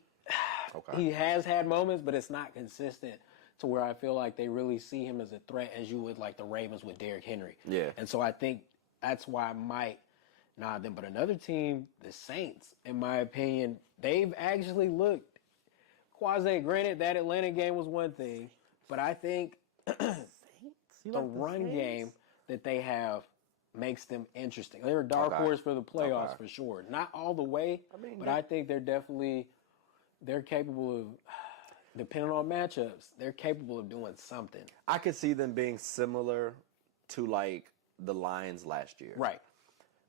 has had moments, but it's not consistent to where I feel like they really see him as a threat as you would like the Ravens with Derrick Henry. Yeah. And so I think that's why I might nod them. But another team, the Saints, in my opinion, they've actually looked quasi. Granted, that Atlanta game was one thing, but I think the run game that they have makes them interesting. They're a dark horse for the playoffs for sure. Not all the way, but I think they're capable of, depending on matchups, they're capable of doing something. I could see them being similar to like the Lions last year. Right.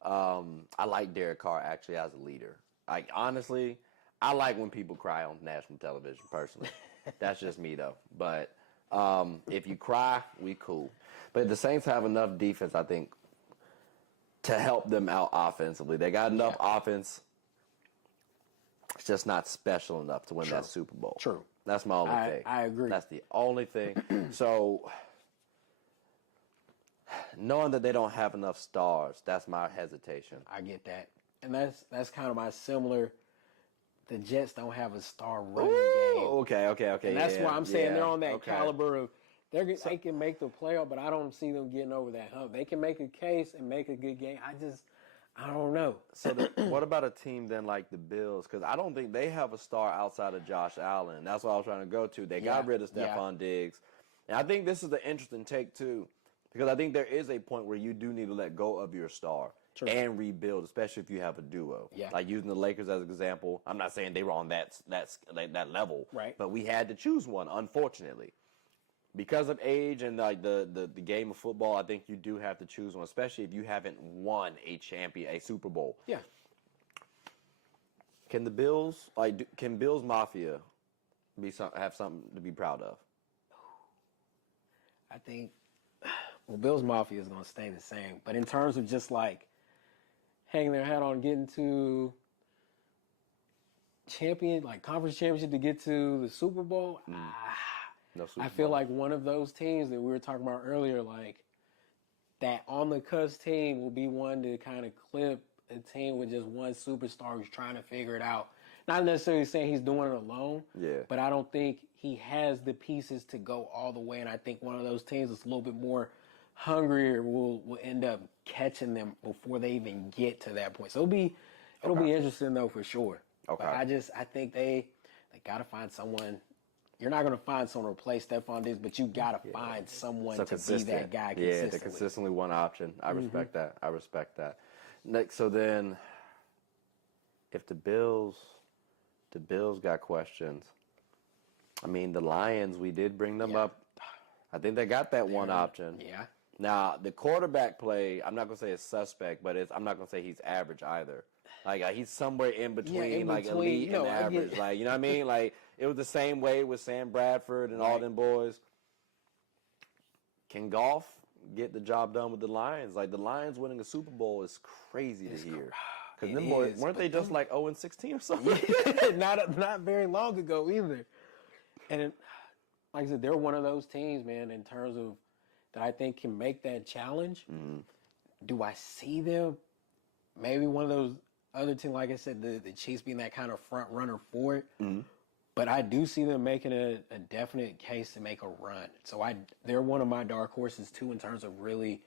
I like Derek Carr actually as a leader. Like honestly, I like when people cry on national television personally. That's just me though. But if you cry, we cool. But the Saints have enough defense, I think, to help them out offensively. They got enough offense. It's just not special enough to win that Super Bowl. True. That's my only thing. I agree. That's the only thing. So, knowing that they don't have enough stars, that's my hesitation. I get that. And that's kind of my similar. The Jets don't have a star running game. Okay. And that's why I'm saying they're on that caliber of they can make the playoff, but I don't see them getting over that hump. They can make a case and make a good game. I don't know. So what about a team then like the Bills? Because I don't think they have a star outside of Josh Allen. That's what I was trying to go to. They got rid of Stephon Diggs. And I think this is an interesting take too, because I think there is a point where you do need to let go of your star. True. And rebuild, especially if you have a duo. Yeah. Like using the Lakers as an example. I'm not saying they were on that level. Right. But we had to choose one, unfortunately. Because of age and like the game of football, I think you do have to choose one, especially if you haven't won a Super Bowl. Yeah. Can the Bills can Bills Mafia have something to be proud of? I think Bills Mafia is going to stay the same, but in terms of just like hanging their hat on getting to conference championship to get to the Super Bowl. No Super Bowl. I feel like one of those teams that we were talking about earlier, like that on the cusp team will be one to kind of clip a team with just one superstar who's trying to figure it out. Not necessarily saying he's doing it alone, but I don't think he has the pieces to go all the way. And I think one of those teams that's a little bit more hungrier will end up catching them before they even get to that point. So it'll be interesting though for sure. Okay. But I think they got to find someone. You're not going to find someone to replace Stephon Diggs, but you got to find someone to be that guy consistently. Yeah, the consistently one option. I respect that. I respect that. Next, so then, if the Bills got questions. I mean, the Lions, we did bring them up. I think they got that one option. Yeah. Now, the quarterback play, I'm not going to say it's suspect, but I'm not going to say he's average either. Like, he's somewhere in between, elite and average. Like, you know what I mean? Like, it was the same way with Sam Bradford and all them boys. Can Goff get the job done with the Lions? Like, the Lions winning a Super Bowl is crazy to hear. Because them boys, weren't they just like 0-16 or something? not very long ago either. And like I said, they're one of those teams, man, in terms of that I think can make that challenge. Mm-hmm. Do I see them? Maybe one of those other teams, like I said, the Chiefs being that kind of front runner for it. Mm-hmm. But I do see them making a definite case to make a run. So they're one of my dark horses, too, in terms of really,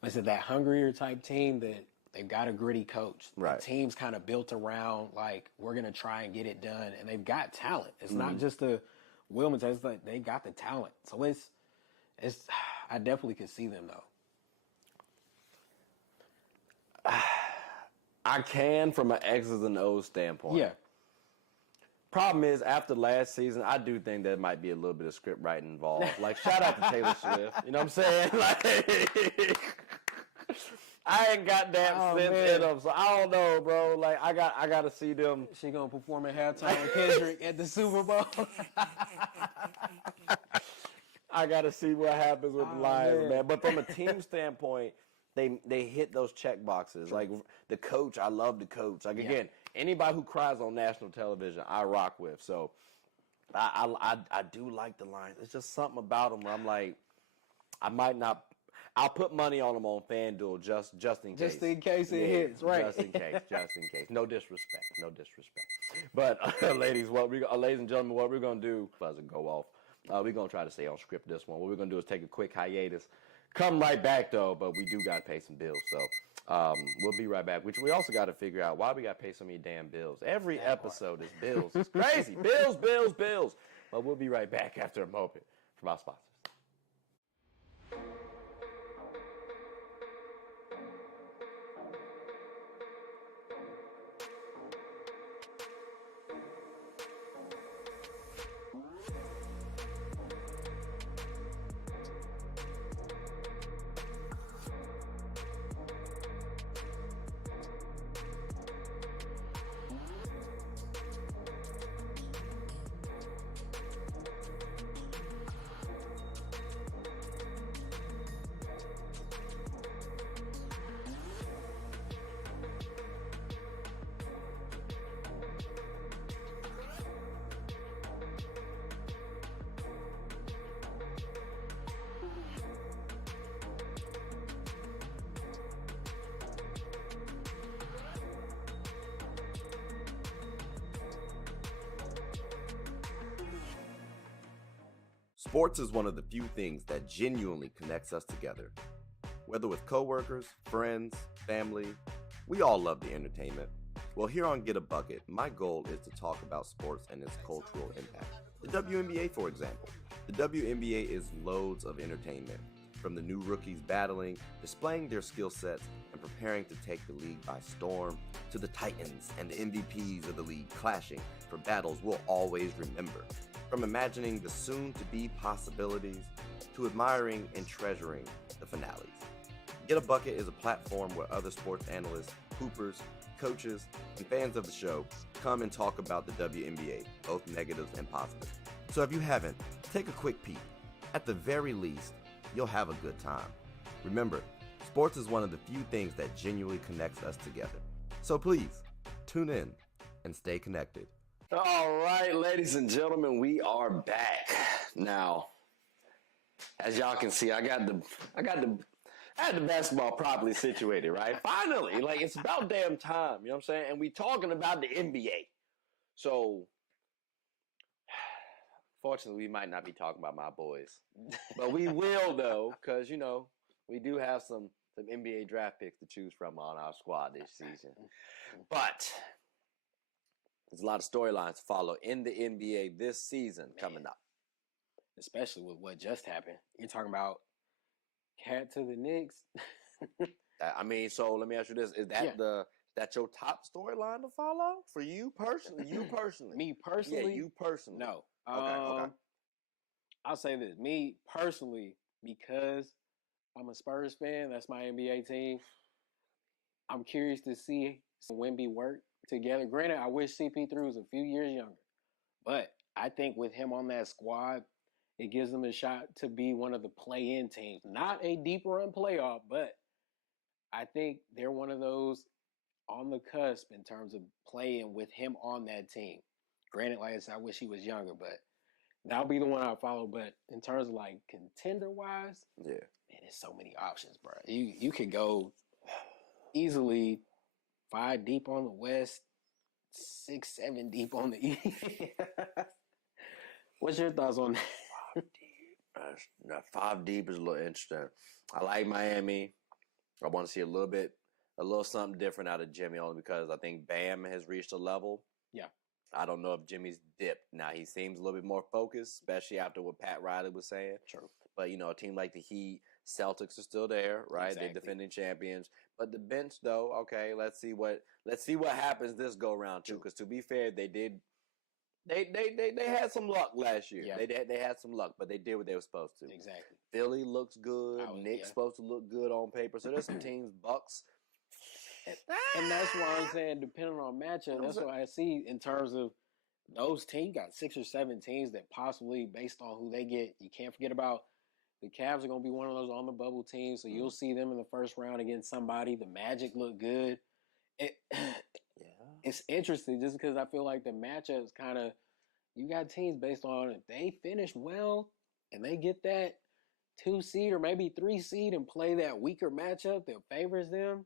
like I said, that hungrier type team that they've got a gritty coach. Right. The team's kind of built around, like, we're going to try and get it done. And they've got talent. It's not just a Williams. It's like they've got the talent. So it's I definitely could see them, though. I can from an X's and O's standpoint. Yeah. Problem is, after last season, I do think there might be a little bit of script writing involved. Like, shout out to Taylor Swift. You know what I'm saying? Like, I ain't got that sense in them, so I don't know, bro. Like, I got to see them. She gonna perform at halftime with Kendrick at the Super Bowl. I got to see what happens with the Lions, man. But from a team standpoint, they hit those check boxes. Like, the coach, I love the coach. Like, again, anybody who cries on national television, I rock with. So, I do like the Lions. It's just something about them where I'm like, I might not. I'll put money on them on FanDuel just in case. Just in case it hits, right? Just in case. No disrespect. But ladies and gentlemen, what we're gonna do doesn't go off. We're gonna try to stay on script this one. What we're gonna do is take a quick hiatus, come right back though, but we do got to pay some bills. So we'll be right back. Which we also got to figure out why we got to pay so many damn bills. Every episode is bills. It's crazy. Bills, bills, bills. But we'll be right back after a moment from our sponsors. Sports is one of the few things that genuinely connects us together. Whether with coworkers, friends, family, we all love the entertainment. Well, here on Get a Bucket, my goal is to talk about sports and its cultural impact. The WNBA, for example. The WNBA is loads of entertainment, from the new rookies battling, displaying their skill sets, and preparing to take the league by storm, to the Titans and the MVPs of the league clashing for battles we'll always remember. From imagining the soon-to-be possibilities to admiring and treasuring the finales. Get a Bucket is a platform where other sports analysts, hoopers, coaches, and fans of the show come and talk about the WNBA, both negatives and positives. So if you haven't, take a quick peek. At the very least, you'll have a good time. Remember, sports is one of the few things that genuinely connects us together. So please, tune in and stay connected. All right, ladies and gentlemen, we are back. Now, as y'all can see, I had the basketball properly situated, right? Finally, like it's about damn time, you know what I'm saying? And we talking about the NBA. So, fortunately, we might not be talking about my boys. But we will, though, because, you know, we do have some NBA draft picks to choose from on our squad this season. But there's a lot of storylines to follow in the NBA this season coming up. Especially with what just happened. You're talking about Cat to the Knicks. I mean, so let me ask you this: is that your top storyline to follow for you personally? You personally? Me personally? Yeah, you personally. No. Okay. I'll say this: me personally, because I'm a Spurs fan. That's my NBA team. I'm curious to see Wemby work together. Granted, I wish CP3 was a few years younger, but I think with him on that squad, it gives them a shot to be one of the play-in teams. Not a deep run playoff, but I think they're one of those on the cusp in terms of playing with him on that team. Granted, like I said, I wish he was younger, but that'll be the one I follow. But in terms of like contender-wise, yeah, man, there's so many options, bro. You could go easily 5 deep on the West, 6, 7 deep on the East. What's your thoughts on that? 5 deep is a little interesting. I like Miami. I want to see a little something different out of Jimmy, only because I think Bam has reached a level. Yeah. I don't know if Jimmy's dipped. Now, he seems a little bit more focused, especially after what Pat Riley was saying. True. But, you know, a team like the Heat, Celtics are still there, right? Exactly. They're defending champions. But the bench, though, okay, let's see what happens this go round too. Because to be fair, they had some luck last year. Yeah. They had some luck, but they did what they were supposed to. Exactly. Philly looks good. Knicks supposed to look good on paper. So there's some teams, Bucks. And that's why I'm saying, depending on matchup, that's what I see in terms of those teams. You got 6 or 7 teams that possibly, based on who they get, you can't forget about the Cavs are going to be one of those on the bubble teams. So you'll see them in the first round against somebody. The Magic look good. It's interesting just because I feel like the matchups kind of, you got teams based on if they finish well and they get that 2 seed or maybe 3 seed and play that weaker matchup that favors them,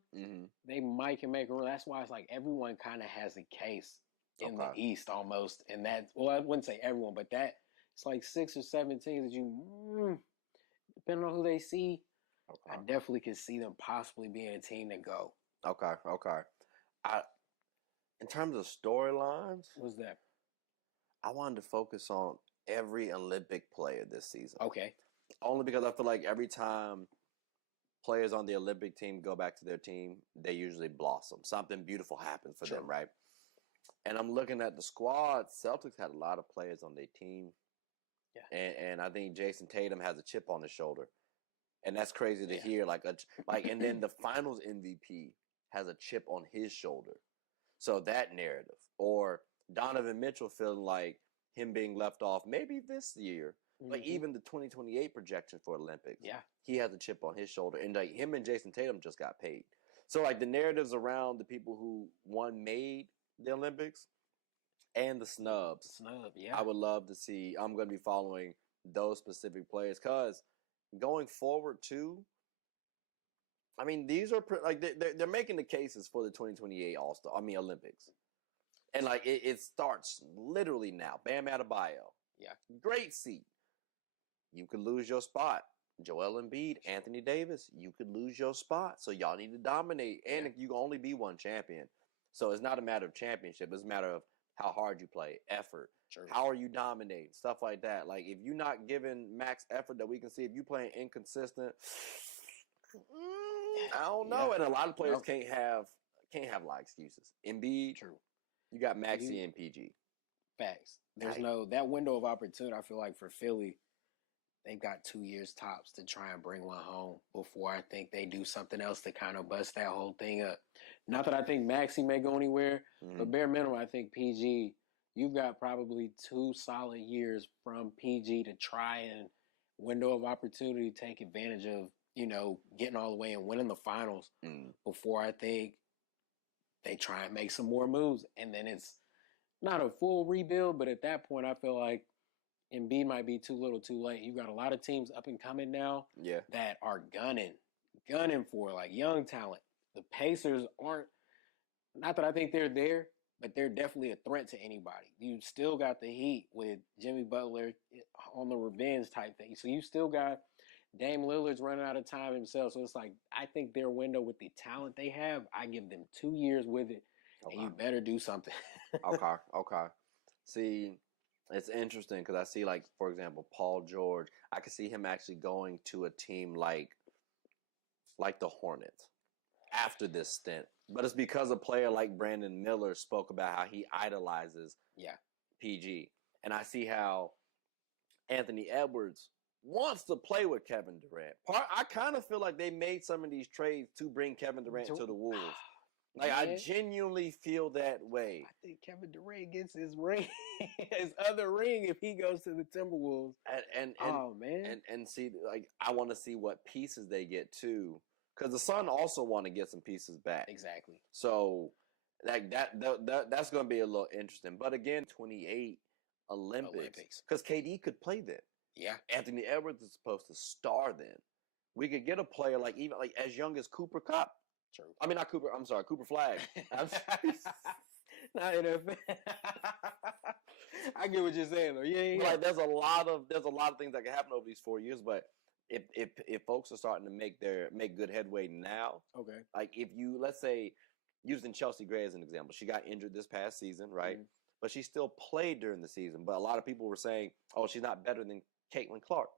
they might can make a run. That's why it's like everyone kind of has a case in the East almost. And that, well, I wouldn't say everyone, but that it's like 6 or 7 teams that you, depending on who they see, I definitely can see them possibly being a team to go. Okay. In terms of storylines, What's that? I wanted to focus on every Olympic player this season. Okay. Only because I feel like every time players on the Olympic team go back to their team, they usually blossom. Something beautiful happens for them, right? And I'm looking at the squad. Celtics had a lot of players on their team. Yeah. And I think Jason Tatum has a chip on his shoulder. And that's crazy to hear. And then the finals MVP has a chip on his shoulder. So that narrative. Or Donovan Mitchell feeling like him being left off maybe this year. Like even the 2028 projection for Olympics. Yeah. He has a chip on his shoulder. And like him and Jason Tatum just got paid. So like the narratives around the people who made the Olympics and the snubs. I would love to see. I'm going to be following those specific players because going forward too. I mean, these are like they're making the cases for the 2028 Olympics, and like it starts literally now. Bam Adebayo, great seat. You could lose your spot. Joel Embiid, Anthony Davis, you could lose your spot. So y'all need to dominate, and you can only be one champion. So it's not a matter of championship. It's a matter of how hard you play, effort. How are you dominating? Stuff like that. Like, if you're not giving max effort that we can see, if you're playing inconsistent, I don't know. And a lot of players can't have a lot of excuses. Embiid, you got Maxey and PG. Facts. There's that window of opportunity, I feel like, for Philly, they've got 2 years tops to try and bring one home before I think they do something else to kind of bust that whole thing up. Not that I think Maxey may go anywhere, but bare minimum, I think PG, you've got probably 2 solid years from PG to try and window of opportunity, take advantage of, getting all the way and winning the finals before I think they try and make some more moves. And then it's not a full rebuild, but at that point, I feel like Embiid might be too little too late. You've got a lot of teams up and coming now that are gunning for like young talent. The Pacers aren't, not that I think they're there, but they're definitely a threat to anybody. You still got the Heat with Jimmy Butler on the revenge type thing. So you still got Dame Lillard's running out of time himself. So it's like, I think their window with the talent they have, I give them 2 years with it, and you better do something. Okay. See, it's interesting because I see, like, for example, Paul George. I could see him actually going to a team like the Hornets after this stint. But it's because a player like Brandon Miller spoke about how he idolizes PG. And I see how Anthony Edwards wants to play with Kevin Durant. I kind of feel like they made some of these trades to bring Kevin Durant to the Wolves. Like, I genuinely feel that way. I think Kevin Durant gets his ring, his other ring, if he goes to the Timberwolves. And see, like, I want to see what pieces they get too, because the Sun also want to get some pieces back. Exactly. So, like that's going to be a little interesting. But again, 28 Olympics, because KD could play then. Yeah. Anthony Edwards is supposed to star then. We could get a player like even like as young as Cooper Kupp. True. I mean, not Cooper. I'm sorry, Cooper Flag. Not NFL. I get what you're saying though. Yeah. Like there's a lot of things that can happen over these 4 years, but if folks are starting to make good headway now, okay. Like if you let's say using Chelsea Gray as an example, she got injured this past season, right? But she still played during the season. But a lot of people were saying, "Oh, she's not better than Caitlin Clark."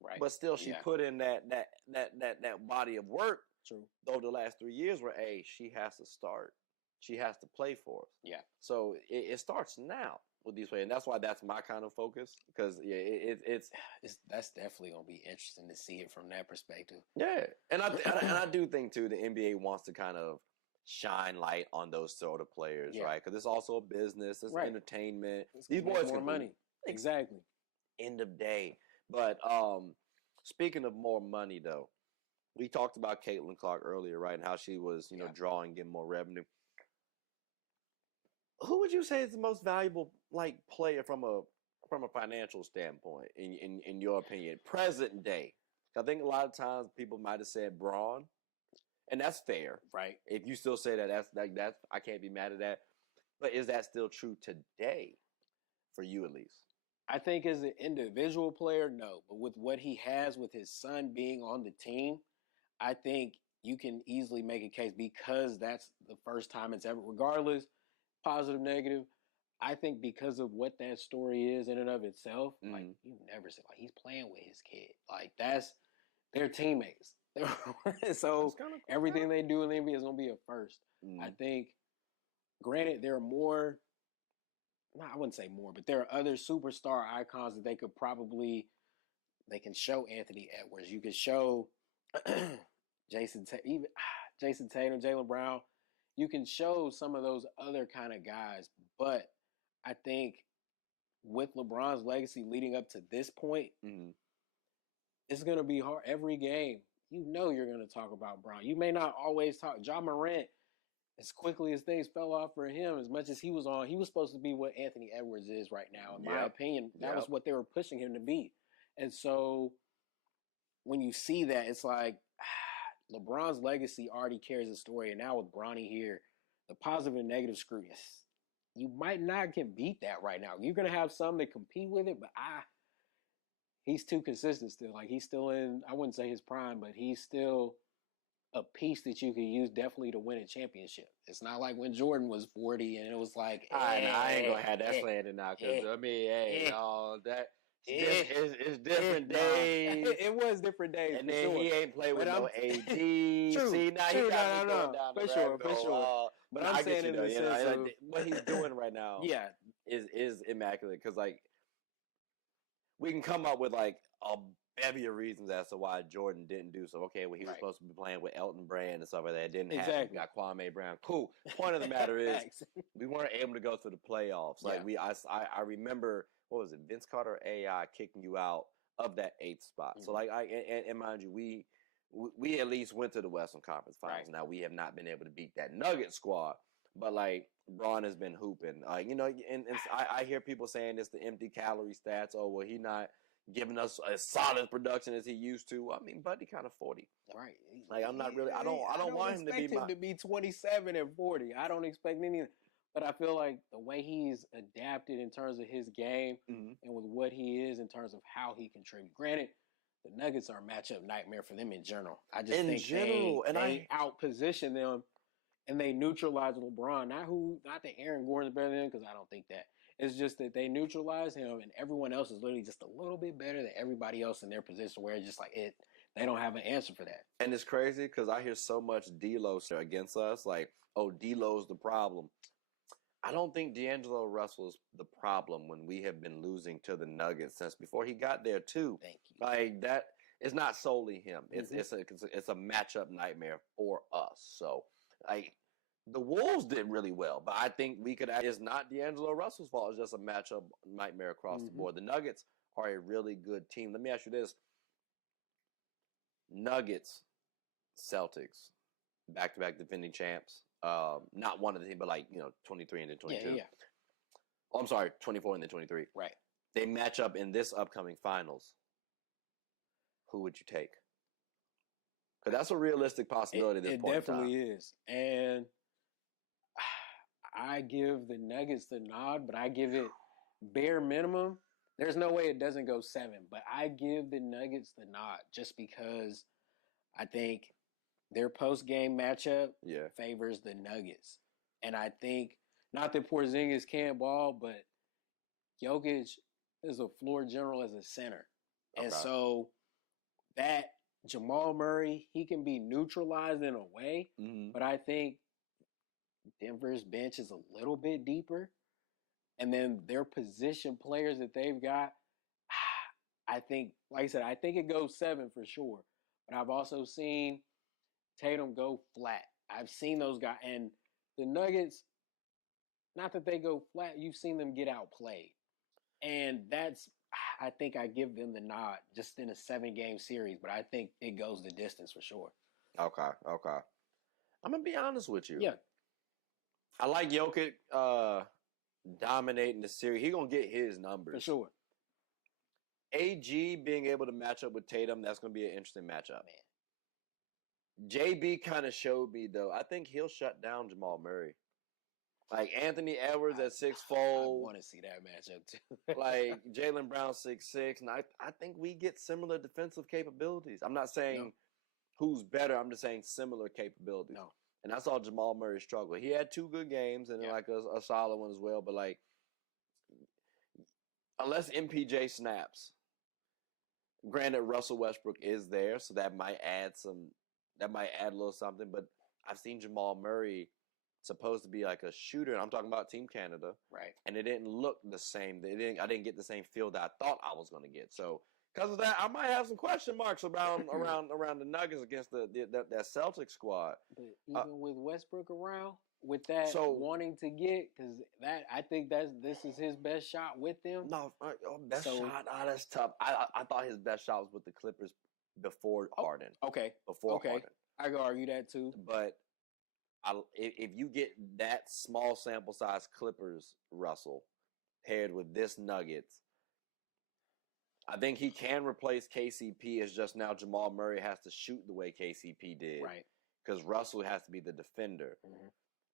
Right. But still, she put in that body of work. True. Over the last 3 years, where she has to start, she has to play for us. Yeah. So it starts now with these players, and that's why that's my kind of focus. Because that's definitely gonna be interesting to see it from that perspective. Yeah, and I do think too the NBA wants to kind of shine light on those sort of players, right? Because it's also a business, it's entertainment. These boys more money. Exactly. End of day. But speaking of more money, though, we talked about Caitlin Clark earlier, right? And how she was, drawing, getting more revenue. Who would you say is the most valuable, like, player from a financial standpoint, in your opinion, present day? I think a lot of times people might have said Braun, and that's fair, right? If you still say that's I can't be mad at that. But is that still true today, for you at least? I think as an individual player, no. But with what he has with his son being on the team, I think you can easily make a case because that's the first time it's ever, regardless, positive, negative. I think because of what that story is in and of itself, like you never say like he's playing with his kid. Like that's their teammates. So cool. everything they do in the NBA is gonna be a first. I think. Granted, there are more. No, I wouldn't say more, but there are other superstar icons that they can show Anthony Edwards. You could show Jason Tatum, Jaylen Brown. You can show some of those other kind of guys, but I think with LeBron's legacy leading up to this point, it's going to be hard. Every game, you're going to talk about Brown. You may not always talk. Ja Morant, as quickly as things fell off for him, as much as he was supposed to be what Anthony Edwards is right now. In my opinion, that was what they were pushing him to be. And so when you see that, it's like LeBron's legacy already carries a story. And now with Bronny here, the positive and negative scrutiny, you might not can beat that right now. You're going to have some that compete with it, but he's too consistent still. Like he's still in, I wouldn't say his prime, but he's still a piece that you can use definitely to win a championship. It's not like when Jordan was 40 and it was like, I ain't going to have that slanted now because, it's different days. It was different days. And then he ain't played with no AD. True. See, now he got me going down for the sure, rabbit for hole. sure. But I'm saying in the sense of what he's doing right now is immaculate because, like, we can come up with, like, a bevy of reasons as to why Jordan didn't do so. Okay, well, he was supposed to be playing with Elton Brand and stuff like that. It didn't happen. We got Kwame Brown. Cool. Point of the matter is we weren't able to go to the playoffs. Like, I remember, what was it, Vince Carter AI kicking you out of that 8th spot. So, like, and mind you, we at least went to the Western Conference Finals. Now, we have not been able to beat that Nugget squad. But, like, Bron has been hooping. And I hear people saying it's the empty calorie stats. Oh, well, he not giving us a solid production as he used to. I mean, Buddy kind of 40. Right. Like, I'm not really, I don't want him to be to be 27 and 40. I don't expect anything. But I feel like the way he's adapted in terms of his game and with what he is in terms of how he contributes. Granted, the Nuggets are a matchup nightmare for them in general. I just think they outposition them and they neutralize LeBron. Not that Aaron Gordon's better than him, because I don't think that. It's just that they neutralize him, and everyone else is literally just a little bit better than everybody else in their position, where it's just like they don't have an answer for that. And it's crazy because I hear so much D'Lo against us, like, oh, D'Lo's the problem. I don't think D'Angelo Russell's the problem when we have been losing to the Nuggets since before he got there too. Thank you. Like that, it's not solely him. It's a matchup nightmare for us. So, like, the Wolves did really well, but I think it's not D'Angelo Russell's fault. It's just a matchup nightmare across the board. The Nuggets are a really good team. Let me ask you this. Nuggets, Celtics, back-to-back defending champs. Not one of the teams, but 23 and then 22. Yeah. Oh, I'm sorry, 24 and then 23. Right. They match up in this upcoming finals. Who would you take? Because that's a realistic possibility at this point in time. It definitely is. And I give the Nuggets the nod, but I give it bare minimum. There's no way it doesn't go 7, but I give the Nuggets the nod just because I think their post-game matchup favors the Nuggets. And I think, not that Porzingis can't ball, but Jokic is a floor general as a center. Okay. And so that Jamal Murray, he can be neutralized in a way, but I think Denver's bench is a little bit deeper. And then their position players that they've got, I think, like I said, I think it goes 7 for sure. But I've also seen Tatum go flat. I've seen those guys. And the Nuggets, not that they go flat, you've seen them get outplayed. And that's, I think I give them the nod just in a 7-game series, but I think it goes the distance for sure. Okay. I'm going to be honest with you. Yeah. I like Jokic dominating the series. He's going to get his numbers. For sure. AG being able to match up with Tatum, that's going to be an interesting matchup. Man. JB kind of showed me, though. I think he'll shut down Jamal Murray. Like Anthony Edwards at 6'4". I want to see that matchup, too. Like Jaylen Brown 6'6". And I think we get similar defensive capabilities. I'm not saying who's better. I'm just saying similar capabilities. No. And I saw Jamal Murray struggle. He had 2 good games and then like a solid one as well. But like, unless MPJ snaps, granted Russell Westbrook is there, so that might add a little something. But I've seen Jamal Murray supposed to be like a shooter, and I'm talking about Team Canada, Right. and it didn't look the same. I didn't get the same feel that I thought I was going to get. So because of that, I might have some question marks around the Nuggets against that Celtics squad. But even with Westbrook around, with that wanting to get, because I think this is his best shot with them. No, best shot. That's tough. I thought his best shot was with the Clippers before Harden. Okay. Before Harden. I can argue that too. But if you get that small sample size Clippers, Russell, paired with this Nuggets, I think he can replace KCP. It's just now Jamal Murray has to shoot the way KCP did. Right. Because Russell has to be the defender. Mm-hmm.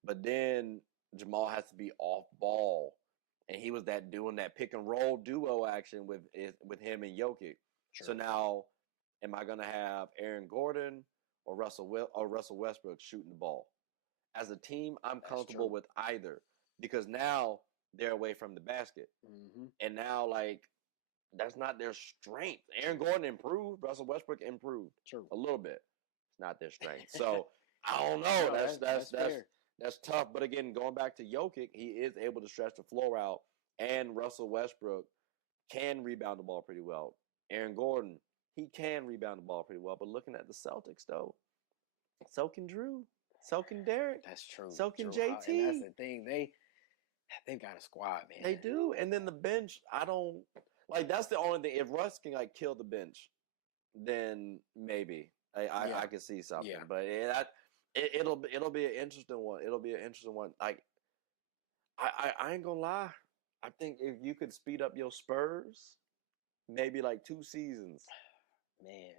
But then Jamal has to be off ball. And he was doing that pick and roll duo action with him and Jokic. Sure. So now, am I going to have Aaron Gordon or Russell Westbrook shooting the ball? As a team, I'm comfortable with either because now they're away from the basket. Mm-hmm. And now, like, that's not their strength. Aaron Gordon improved. Russell Westbrook improved. True. A little bit. It's not their strength. So, I don't know. That's tough. But again, going back to Jokic, he is able to stretch the floor out. And Russell Westbrook can rebound the ball pretty well. Aaron Gordon, he can rebound the ball pretty well. But looking at the Celtics, though, so can Drew. So can Derek. That's true. So can true. JT. And that's the thing. They've got a squad, man. They do. And then the bench, I don't like. That's the only thing. If Russ can like kill the bench, then maybe I can see something. Yeah. But it'll be an interesting one. It'll be an interesting one. Like I ain't gonna lie. I think if you could speed up your Spurs, maybe like 2 seasons, man,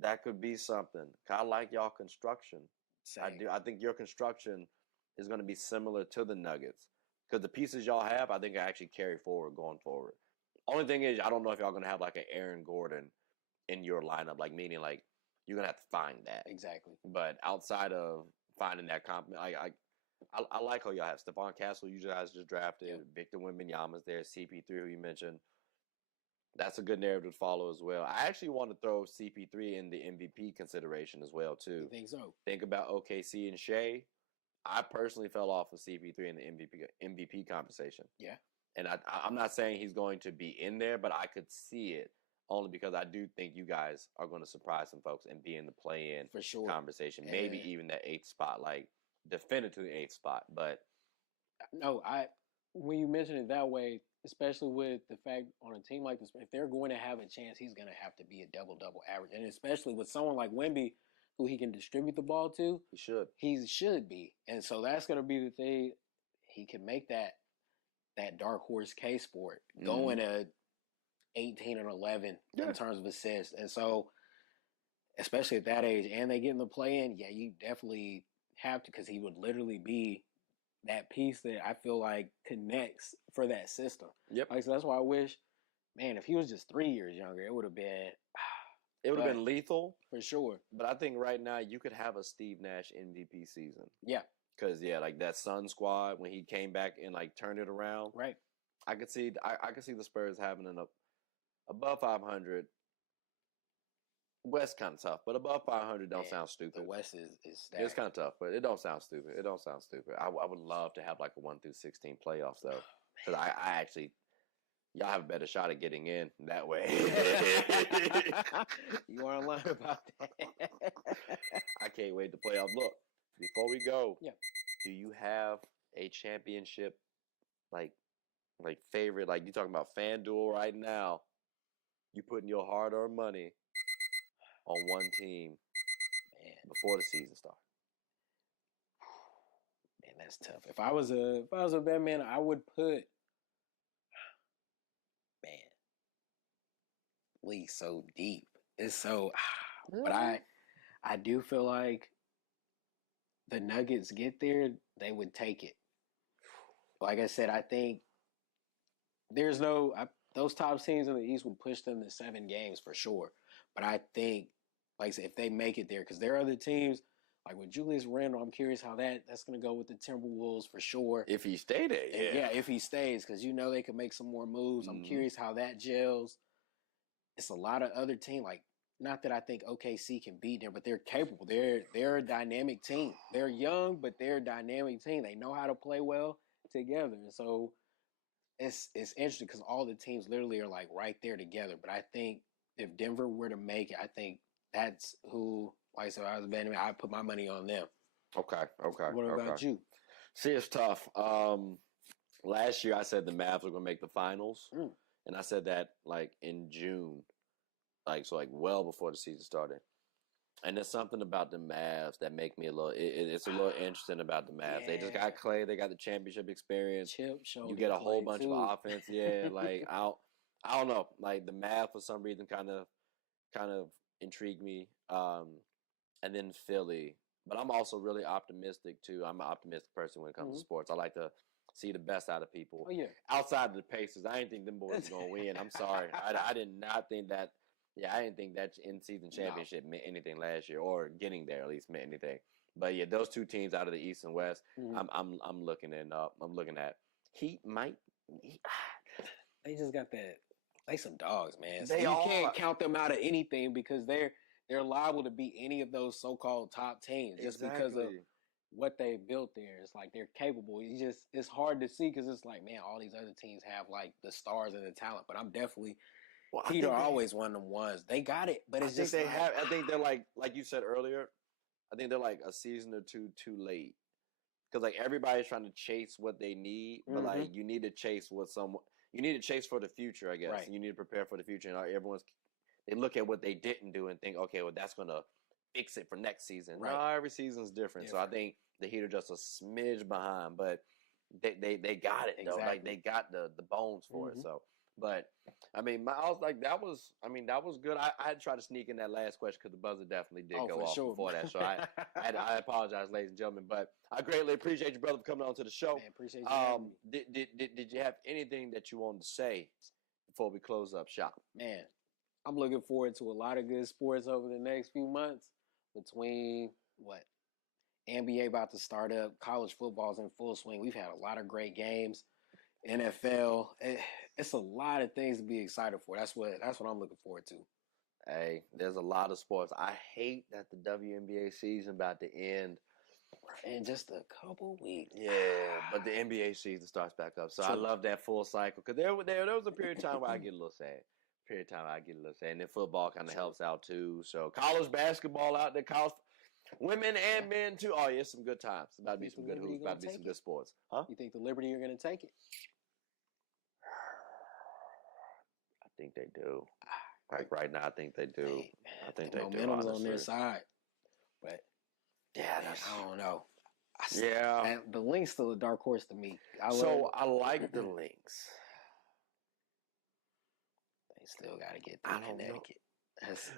that could be something. I like y'all construction. Same. I do. I think your construction is going to be similar to the Nuggets because the pieces y'all have, I think, actually carry forward going forward. Only thing is, I don't know if y'all going to have like an Aaron Gordon in your lineup, like meaning like you're going to have to find that. Exactly. But outside of finding that I like how y'all have Stephon Castle. You guys just drafted. Yep. Victor Wembanyama's there. CP3, who you mentioned. That's a good narrative to follow as well. I actually want to throw CP3 in the MVP consideration as well, too. You think so? Think about OKC and Shea. I personally fell off of CP3 in the MVP conversation. Yeah. And I'm not saying he's going to be in there, but I could see it only because I do think you guys are going to surprise some folks and be in the play-in for sure conversation. Maybe even that 8th spot, like definitively 8th spot. But no, when you mention it that way, especially with the fact on a team like this, if they're going to have a chance, he's going to have to be a double-double average. And especially with someone like Wemby, who he can distribute the ball to. He should. He should be. And so that's going to be the thing. He can make that dark horse case for it, going at 18 and 11 in terms of assists. And so, especially at that age, and they get in the play-in, you definitely have to because he would literally be that piece that I feel like connects for that system. Yep. Like, so that's why I wish, man, if he was just 3 years younger, it would have been... It would have been lethal. For sure. But I think right now you could have a Steve Nash MVP season. Yeah. Because, like that Sun squad, when he came back and, like, turned it around. Right. I could see the Spurs having an above 500. West kind of tough, but above 500 don't sound stupid. The West is stacked. It's kind of tough, but it don't sound stupid. I would love to have like a 1 through 16 playoffs though, because I actually y'all have a better shot at getting in that way. You want to learn about that? I can't wait to playoff. Look, before we go, yeah, do you have a championship like favorite? Like you talking about FanDuel right now? You putting your hard-earned money on one team, man, before the season starts. Man, that's tough. If I was a Batman, I would put, man, league so deep. It's so, but I do feel like the Nuggets get there, they would take it. Like I said, I think there's those top teams in the East would push them to 7 games for sure. But I think like I said, if they make it there, because there are other teams like with Julius Randle. I'm curious how that's going to go with the Timberwolves for sure. If he stayed there, Yeah, if he stays, because they could make some more moves. I'm curious how that gels. It's a lot of other teams. Like, not that I think OKC can beat them, but they're capable. They're a dynamic team. They're young, but they're a dynamic team. They know how to play well together. And so it's interesting because all the teams literally are like right there together. But I think if Denver were to make it, I think that's who. Like I said, I was betting. I put my money on them. Okay. What about you? See, it's tough. Last year I said the Mavs were going to make the finals, and I said that like in June, like well before the season started. And there's something about the Mavs that make me a little. It's a little interesting about the Mavs. Yeah. They just got Clay. They got the championship experience. You get a whole bunch too. of offense. Yeah, like I don't know. Like the Mavs for some reason kind of intrigued me. And then Philly. But I'm also really optimistic too. I'm an optimistic person when it comes to sports. I like to see the best out of people. Oh yeah. Outside of the Pacers, I didn't think them boys were gonna win. I'm sorry. I did not think that. Yeah, I didn't think that in-season championship meant anything last year, or getting there at least meant anything. But yeah, those two teams out of the East and West, I'm looking at. Heat might. They just got that. They some dogs, man. So They you are. can't count them out of anything because they're liable to beat any of those so-called top teams just because of what they built there. It's like they're capable. It's hard to see because it's like, man, all these other teams have like the stars and the talent, but I'm definitely. Heat are always one of them ones. They got it, but it's just they have. I think they're like you said earlier. I think they're like a season or two too late because like everybody's trying to chase what they need, but like you need to chase you need to chase for the future, I guess. Right. You need to prepare for the future, and they look at what they didn't do and think, okay, well that's gonna fix it for next season. Right. No, every season's different. So I think the Heat are just a smidge behind, but they got it though. Like they got the bones for it. So. But I mean, I was like, that was good. I had to try to sneak in that last question because the buzzer definitely did go off before that. So I apologize, ladies and gentlemen. But I greatly appreciate you, brother, for coming on to the show. Man, appreciate you having me. Did you have anything that you wanted to say before we close up shop? Man, I'm looking forward to a lot of good sports over the next few months. Between NBA about to start up, college football's in full swing. We've had a lot of great games. NFL, it's a lot of things to be excited for. That's what I'm looking forward to. Hey, there's a lot of sports. I hate that the WNBA season about to end in just a couple weeks. Yeah, but the NBA season starts back up, so I love that full cycle. Because there was a period of time where I get a little sad. And then football kind of helps out too. So college basketball out there, college women and men too. Oh yeah, it's some good times. It's about to be some good hoops. About to be some good sports. Huh? You think the Liberty are going to take it? I think they do. Like right now, I think they do. Man, I think they do. Momentum's on their side, but yeah, I don't know. Yeah, the Lynx still a dark horse to me. I like the Lynx. They still got to get through Connecticut.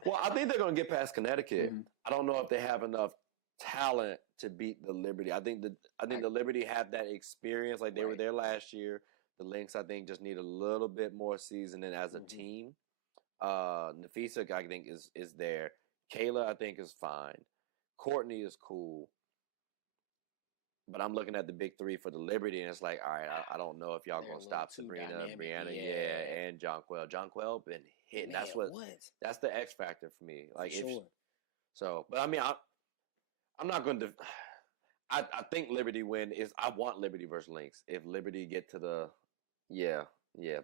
Well, I think they're going to get past Connecticut. I don't know if they have enough talent to beat the Liberty. I think the Liberty have that experience. Like they were there last year. The Lynx, I think, just need a little bit more seasoning as a team. Nafisa, I think, is there. Kayla, I think, is fine. Courtney is cool. But I'm looking at the big three for the Liberty, and it's like, all right, I don't know if y'all going to stop Sabrina, Brianna, and Jonquel. Jonquel been hitting. Man, that's the X factor for me. Like, For but I mean, I'm not going to. I think Liberty win is. I want Liberty versus Lynx. If Liberty get to the,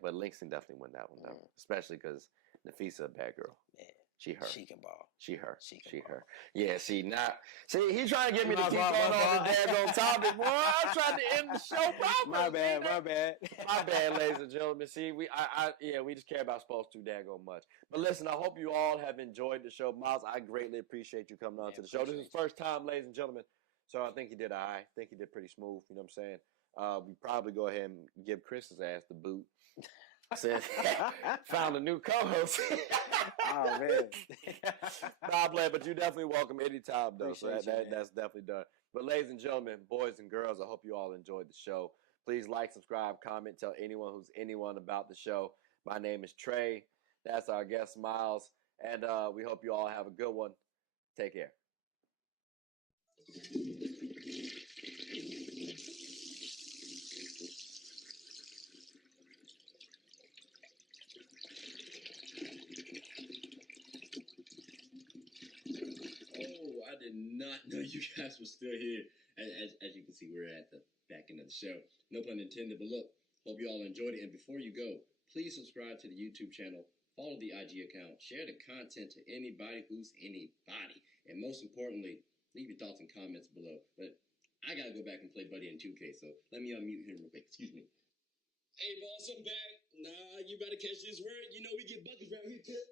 but Lynx can definitely win that one though, especially because Nafisa a bad girl. Man, she her. She can ball. She her. She her. Yeah. See, he trying to get me to keep on the daggone topic. Boy, I'm trying to end the show properly. My bad. My bad, ladies and gentlemen. See, we just care about sports too daggone much. But listen, I hope you all have enjoyed the show. Miles, I greatly appreciate you coming on to the show. This is the first time, ladies and gentlemen. So I think he did all right. I think he did pretty smooth. You know what I'm saying? We probably go ahead and give Chris's ass the boot. I said, found a new co-host. Oh, man. Nah, but you definitely welcome anytime, though. Appreciate So that's definitely done. But ladies and gentlemen, boys and girls, I hope you all enjoyed the show. Please like, subscribe, comment, tell anyone about the show. My name is Trey. That's our guest, Miles. And we hope you all have a good one. Take care. Oh, I did not know you guys were still here. As you can see, we're at the back end of the show. No pun intended, but look, hope you all enjoyed it. And before you go, please subscribe to the YouTube channel, follow the IG account, share the content to anybody who's anybody. And most importantly, leave your thoughts and comments below. But I got to go back and play Buddy in 2K, so let me unmute him real quick. Excuse me. Hey, boss, I'm back. Nah, you better catch this word. You know we get buckets around here, too.